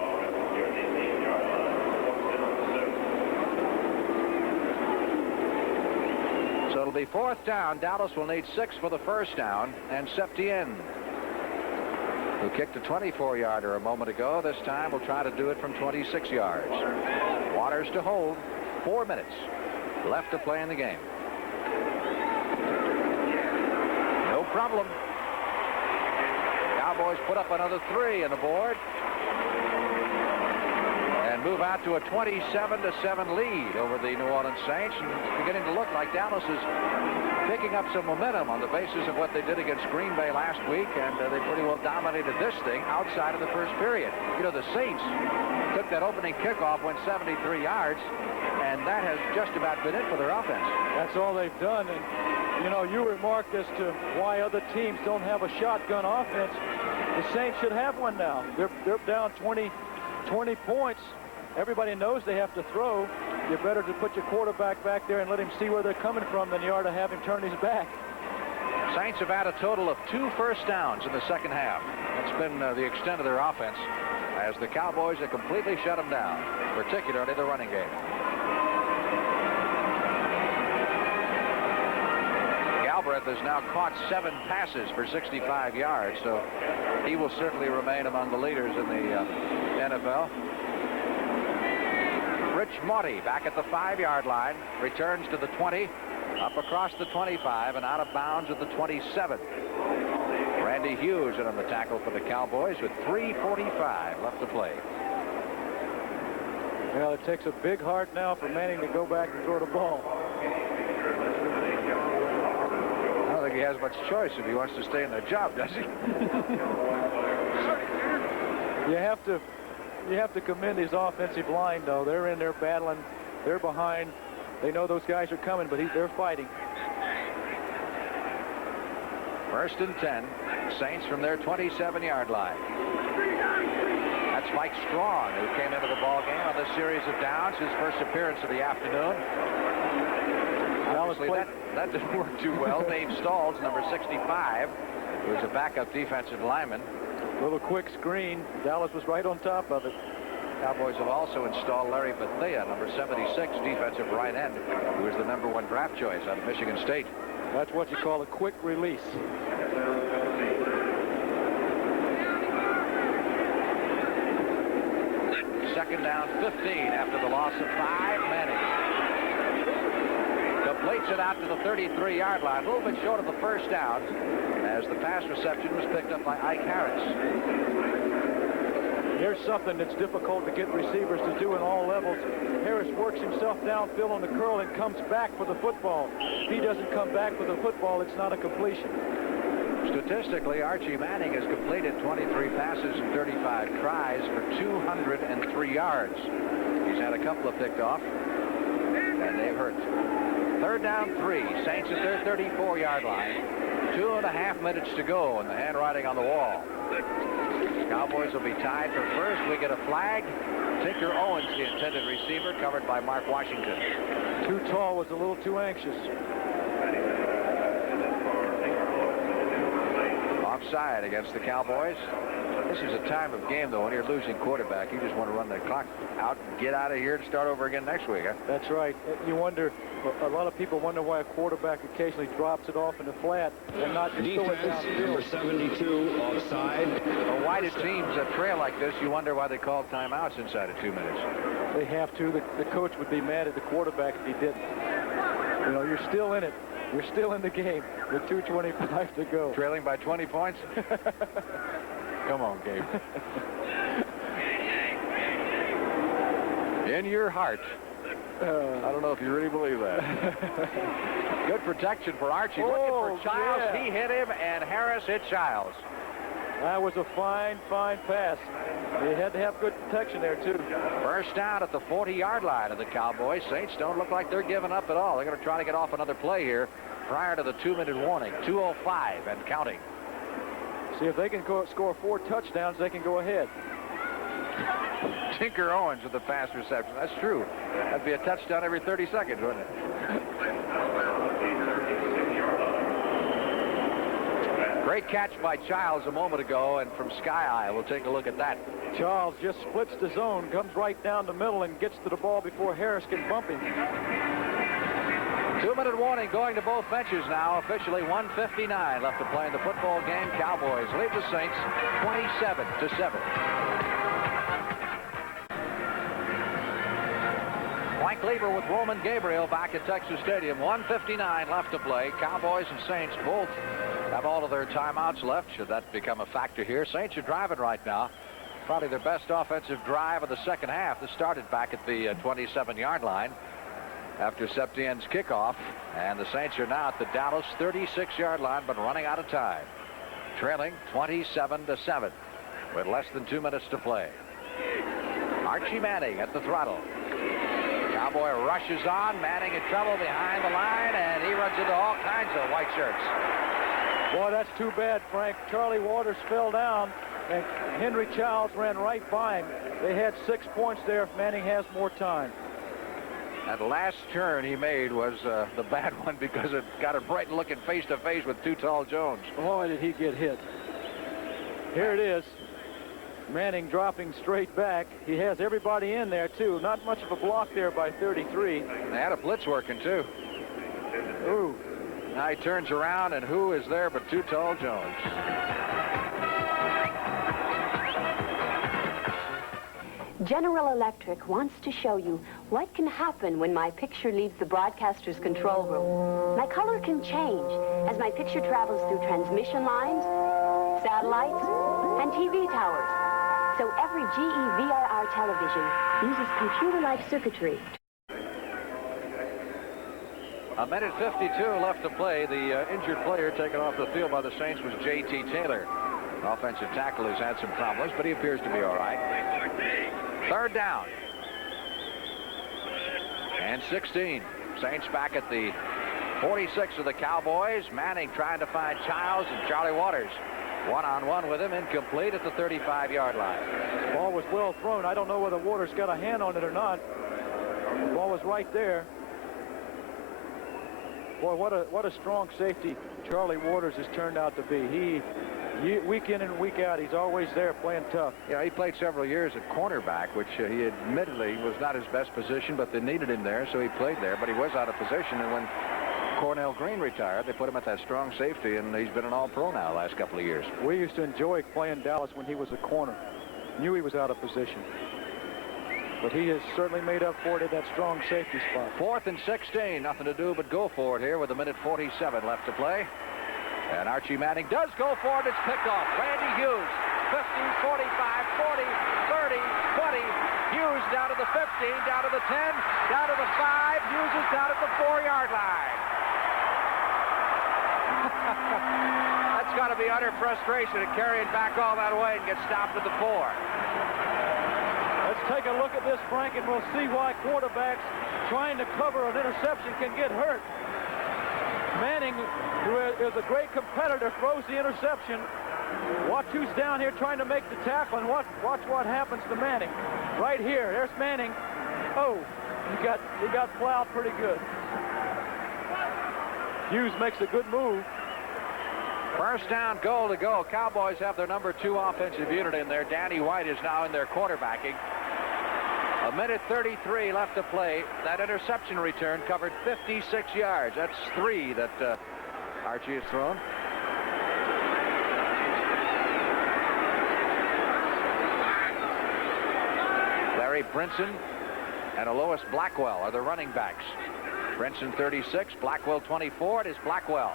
So it'll be 4th down. Dallas will need 6 for the first down, and Septien, who kicked a 24-yarder a moment ago, this time will try to do it from 26 yards. Waters to hold. 4 minutes left to play in the game. No problem. Cowboys put up another 3 on the board and move out to a 27-7 lead over the New Orleans Saints. And it's beginning to look like Dallas is picking up some momentum on the basis of what they did against Green Bay last week, and they pretty well dominated this thing outside of the first period. You know, the Saints took that opening kickoff, went 73 yards, and that has just about been it for their offense. That's all they've done, and you know, you remarked as to why other teams don't have a shotgun offense. The Saints should have one now. They're down 20 points. Everybody knows they have to throw. You're better to put your quarterback back there and let him see where they're coming from than you are to have him turn his back. Saints have had a total of 2 first downs in the second half. That's been the extent of their offense, as the Cowboys have completely shut them down, particularly the running game. Galbraith has now caught 7 passes for 65 yards, so he will certainly remain among the leaders in the NFL. Rich Monty back at the 5-yard line, returns to the 20, up across the 25, and out of bounds at the 27. Randy Hughes in on the tackle for the Cowboys with 3:45 left to play. Well, it takes a big heart now for Manning to go back and throw the ball. I don't think he has much choice if he wants to stay in that job, does he? You have to commend his offensive line, though. They're in there battling. They're behind. They know those guys are coming, but they're fighting. 1st and 10. Saints from their 27-yard line. That's Mike Strong, who came into the ball game on this series of downs, his first appearance of the afternoon. Obviously, that didn't work too well. Dave Stalls, number 65, who was a backup defensive lineman. Little quick screen. Dallas was right on top of it. Cowboys have also installed Larry Bethea, number 76, defensive right end, who was the #1 draft choice out of Michigan State. That's what you call a quick release. Second down, 15 after the loss of 5. Manning completes it out to the 33-yard line, a little bit short of the first down, as the pass reception was picked up by Ike Harris. Here's something that's difficult to get receivers to do in all levels. Harris works himself downfield on the curl and comes back for the football. If he doesn't come back for the football, it's not a completion. Statistically, Archie Manning has completed 23 passes and 35 tries for 203 yards. He's had a couple of picked off, and they've hurt. 3rd down, 3. Saints at their 34-yard line. 2.5 minutes to go, and the handwriting on the wall. Cowboys will be tied for first. We get a flag. Tinker Owens, the intended receiver, covered by Mark Washington. Too tall, was a little too anxious. Offside against the Cowboys. This is a time of game, though, when you're losing quarterback. You just want to run the clock out and get out of here to start over again next week. Huh? That's right. You wonder, a lot of people wonder why a quarterback occasionally drops it off in the flat and not just throw it downfield. Number 72 offside. Well, why do teams that trail like this, you wonder why they call timeouts inside of 2 minutes? They have to. The coach would be mad at the quarterback if he didn't. You know, you're still in it. You're still in the game with 2:25 to go. Trailing by 20 points? Come on, Gabe. In your heart. I don't know if you really believe that. Good protection for Archie. Looking for Childs. Yeah. He hit him, and Harris hit Childs. That was a fine pass. They had to have good protection there, too. First down at the 40-yard line of the Cowboys. Saints don't look like they're giving up at all. They're going to try to get off another play here prior to the 2-minute warning. 2:05 and counting. See, if they can score 4 touchdowns, they can go ahead. Tinker Owens with the pass reception. That's true. That'd be a touchdown every 30 seconds, wouldn't it? Great catch by Childs a moment ago, and from Sky High, we'll take a look at that. Childs just splits the zone, comes right down the middle, and gets to the ball before Harris can bump him. 2-minute warning going to both benches now. Officially 1:59 left to play in the football game. Cowboys lead the Saints 27-7. Mike Lieber with Roman Gabriel back at Texas Stadium. 1:59 left to play. Cowboys and Saints both have all of their timeouts left. Should that become a factor here? Saints are driving right now. Probably their best offensive drive of the second half. This started back at the 27-yard line after Septien's kickoff. And the Saints are now at the Dallas 36-yard line, but running out of time. Trailing 27-7 with less than 2 minutes to play. Archie Manning at the throttle. Cowboy rushes on. Manning in trouble behind the line, and he runs into all kinds of white shirts. Boy, that's too bad, Frank. Charlie Waters fell down, and Henry Childs ran right by him. They had 6 points there if Manning has more time. That last turn he made was the bad one because it got him right looking face-to-face with Too Tall Jones. Boy, did he get hit. Here it is. Manning dropping straight back. He has everybody in there, too. Not much of a block there by 33. They had a blitz working, too. Ooh. Now he turns around, and who is there but Too Tall Jones? General Electric wants to show you what can happen when my picture leaves the broadcaster's control room. My color can change as my picture travels through transmission lines, satellites, and TV towers. So every GE VRR television uses computer-like circuitry. A minute 52 left to play. The injured player taken off the field by the Saints was J.T. Taylor. Offensive tackle has had some problems, but he appears to be all right. 3rd down. And 16. Saints back at the 46 of the Cowboys. Manning trying to find Childs and Charlie Waters. One-on-one with him, incomplete at the 35-yard line. The ball was well thrown. I don't know whether Waters got a hand on it or not. The ball was right there. Boy, what a strong safety Charlie Waters has turned out to be. Week in and week out, he's always there playing tough. Yeah, he played several years at cornerback, which he admittedly was not his best position, but they needed him there, so he played there. But he was out of position, and when Cornell Green retired, they put him at that strong safety, and he's been an all-pro now the last couple of years. We used to enjoy playing Dallas when he was a corner. Knew he was out of position. But he has certainly made up for it at that strong safety spot. 4th and 16, nothing to do but go for it here with 1:47 left to play. And Archie Manning does go for it. It's picked off. Randy Hughes, 50, 45, 40, 30, 20. Hughes down to the 15, down to the 10, down to the 5. Hughes is down at the 4-yard line. That's got to be utter frustration to carry it back all that way and get stopped at the 4. Let's take a look at this, Frank, and we'll see why quarterbacks trying to cover an interception can get hurt. Manning, who is a great competitor, throws the interception. Watch who's down here trying to make the tackle, and watch what happens to Manning. Right here, there's Manning. Oh, he got plowed pretty good. Hughes makes a good move. First down, goal to go. Cowboys have their number 2 offensive unit in there. Danny White is now in their quarterbacking. 1:33 left to play. That interception return covered 56 yards. That's 3 that Archie has thrown. Larry Brinson and Alois Blackwell are the running backs. Brinson 36, Blackwell 24. It is Blackwell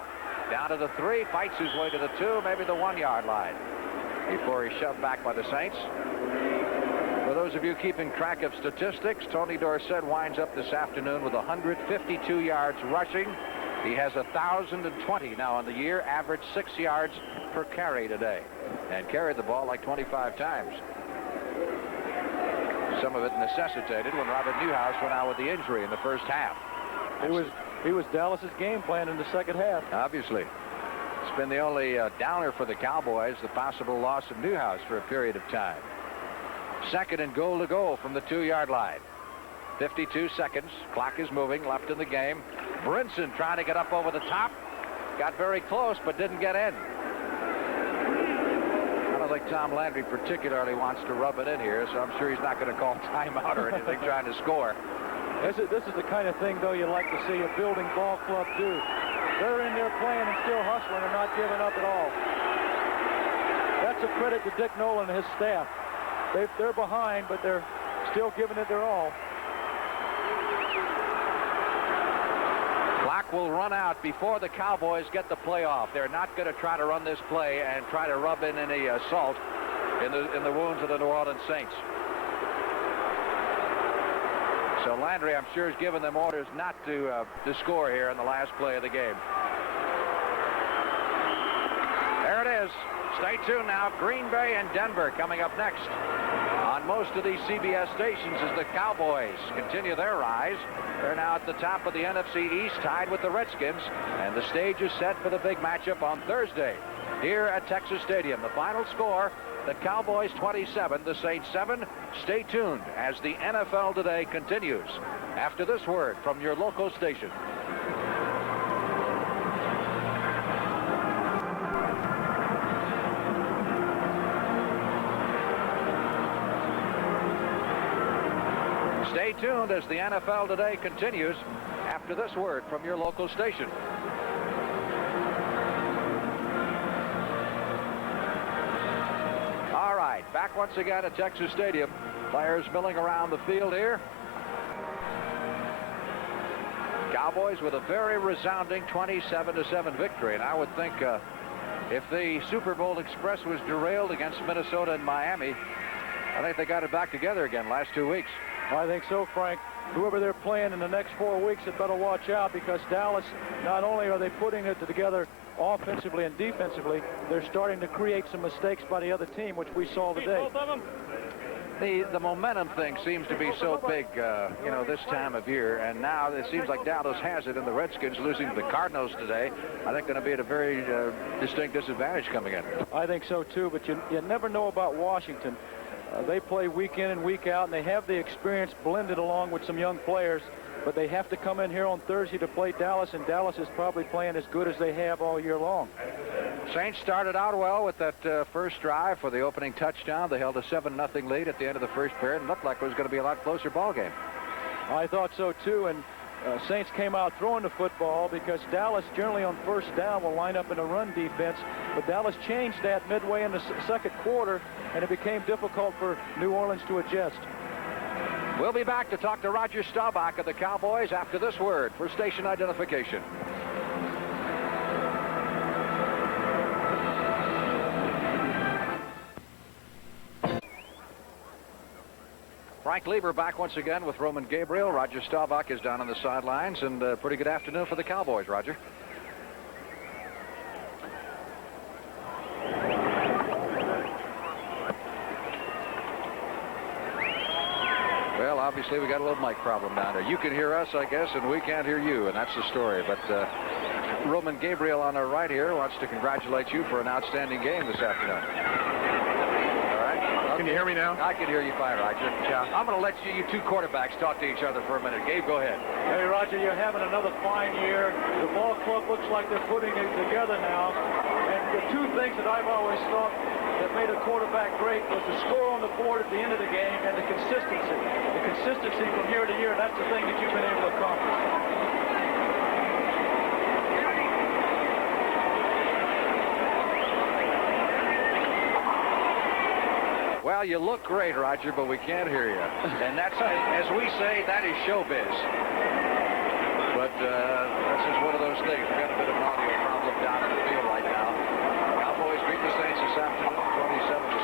down to the 3, fights his way to the 2, maybe the 1-yard line before he's shoved back by the Saints. For those of you keeping track of statistics, Tony Dorsett winds up this afternoon with 152 yards rushing. He has 1,020 now on the year, average 6 yards per carry today, and carried the ball like 25 times. Some of it necessitated when Robert Newhouse went out with the injury in the first half. He was Dallas's game plan in the second half. Obviously. It's been the only downer for the Cowboys, the possible loss of Newhouse for a period of time. 2nd and goal to go from the 2-yard line. 52 seconds. Clock is moving. Left in the game. Brinson trying to get up over the top. Got very close, but didn't get in. I don't think Tom Landry particularly wants to rub it in here, so I'm sure he's not going to call timeout or anything trying to score. This is the kind of thing, though, you like to see a building ball club do. They're in there playing and still hustling and not giving up at all. That's a credit to Dick Nolan and his staff. They're behind, but they're still giving it their all. Clock will run out before the Cowboys get the play off. They're not going to try to run this play and try to rub in any salt in the wounds of the New Orleans Saints. So Landry, I'm sure, has given them orders not to score here in the last play of the game. There it is. Stay tuned now. Green Bay and Denver coming up next on most of these CBS stations as the Cowboys continue their rise. They're now at the top of the NFC East, tied with the Redskins, and the stage is set for the big matchup on Thursday here at Texas Stadium. The final score, the Cowboys 27, the Saints 7. Stay tuned as the NFL Today continues after this word from your local station. Stay tuned as the NFL Today continues after this word from your local station. All right, back once again at Texas Stadium. Players milling around the field here. Cowboys with a very resounding 27-7 victory, and I would think if the Super Bowl Express was derailed against Minnesota and Miami, I think they got it back together again last 2 weeks. I think so, Frank. Whoever they're playing in the next 4 weeks had better watch out, because Dallas, not only are they putting it together offensively and defensively, they're starting to create some mistakes by the other team, which we saw today. The momentum thing seems to be so big, you know, this time of year, and now it seems like Dallas has it, and the Redskins losing to the Cardinals today, I think, going to be at a very distinct disadvantage coming in. I think so too, but you never know about Washington. They play week in and week out, and they have the experience blended along with some young players, but they have to come in here on Thursday to play Dallas, and Dallas is probably playing as good as they have all year long. Saints started out well with that first drive for the opening touchdown. They held a 7-0 lead at the end of the first period and looked like it was going to be a lot closer ball game. I thought so too, and Saints came out throwing the football because Dallas generally on first down will line up in a run defense, but Dallas changed that midway in the second quarter, and it became difficult for New Orleans to adjust. We'll be back to talk to Roger Staubach of the Cowboys after this word for station identification. Frank Lieber back once again with Roman Gabriel. Roger Staubach is down on the sidelines, and pretty good afternoon for the Cowboys, Roger. Well, obviously, we got a little mic problem down there. You can hear us, I guess, and we can't hear you, and that's the story. But Roman Gabriel on our right here wants to congratulate you for an outstanding game this afternoon. All right? Okay. Can you hear me now? I can hear you fine, Roger. Yeah. I'm going to let you two quarterbacks talk to each other for a minute. Gabe, go ahead. Hey, Roger, you're having another fine year. The ball club looks like they're putting it together now. And the two things that I've always thought that made a quarterback great was the score on the board at the end of the game and the consistency. The consistency from year to year, that's the thing that you've been able to accomplish. Well, you look great, Roger, but we can't hear you. And that's, as we say, that is showbiz. But that's just one of those things. We've got a bit of an audio problem down in the field right now. Cowboys beat the Saints this afternoon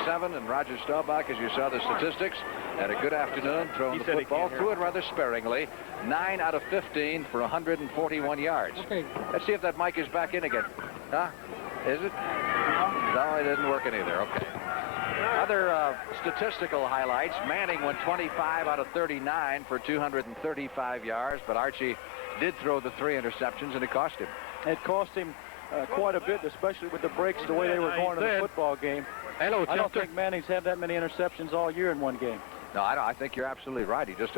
27-7, and Roger Staubach, as you saw the statistics, had a good afternoon throwing the football. Threw it rather sparingly. 9 out of 15 for 141 yards. Okay. Let's see if that mic is back in again. Huh? Is it? No, it didn't work in either. Okay. Other statistical highlights. Manning went 25 out of 39 for 235 yards, but Archie did throw the 3 interceptions, and it cost him. It cost him quite a bit, especially with the breaks the way they were going in the football game. Hello, I don't think Manning's had that many interceptions all year in one game. No, I think you're absolutely right. He just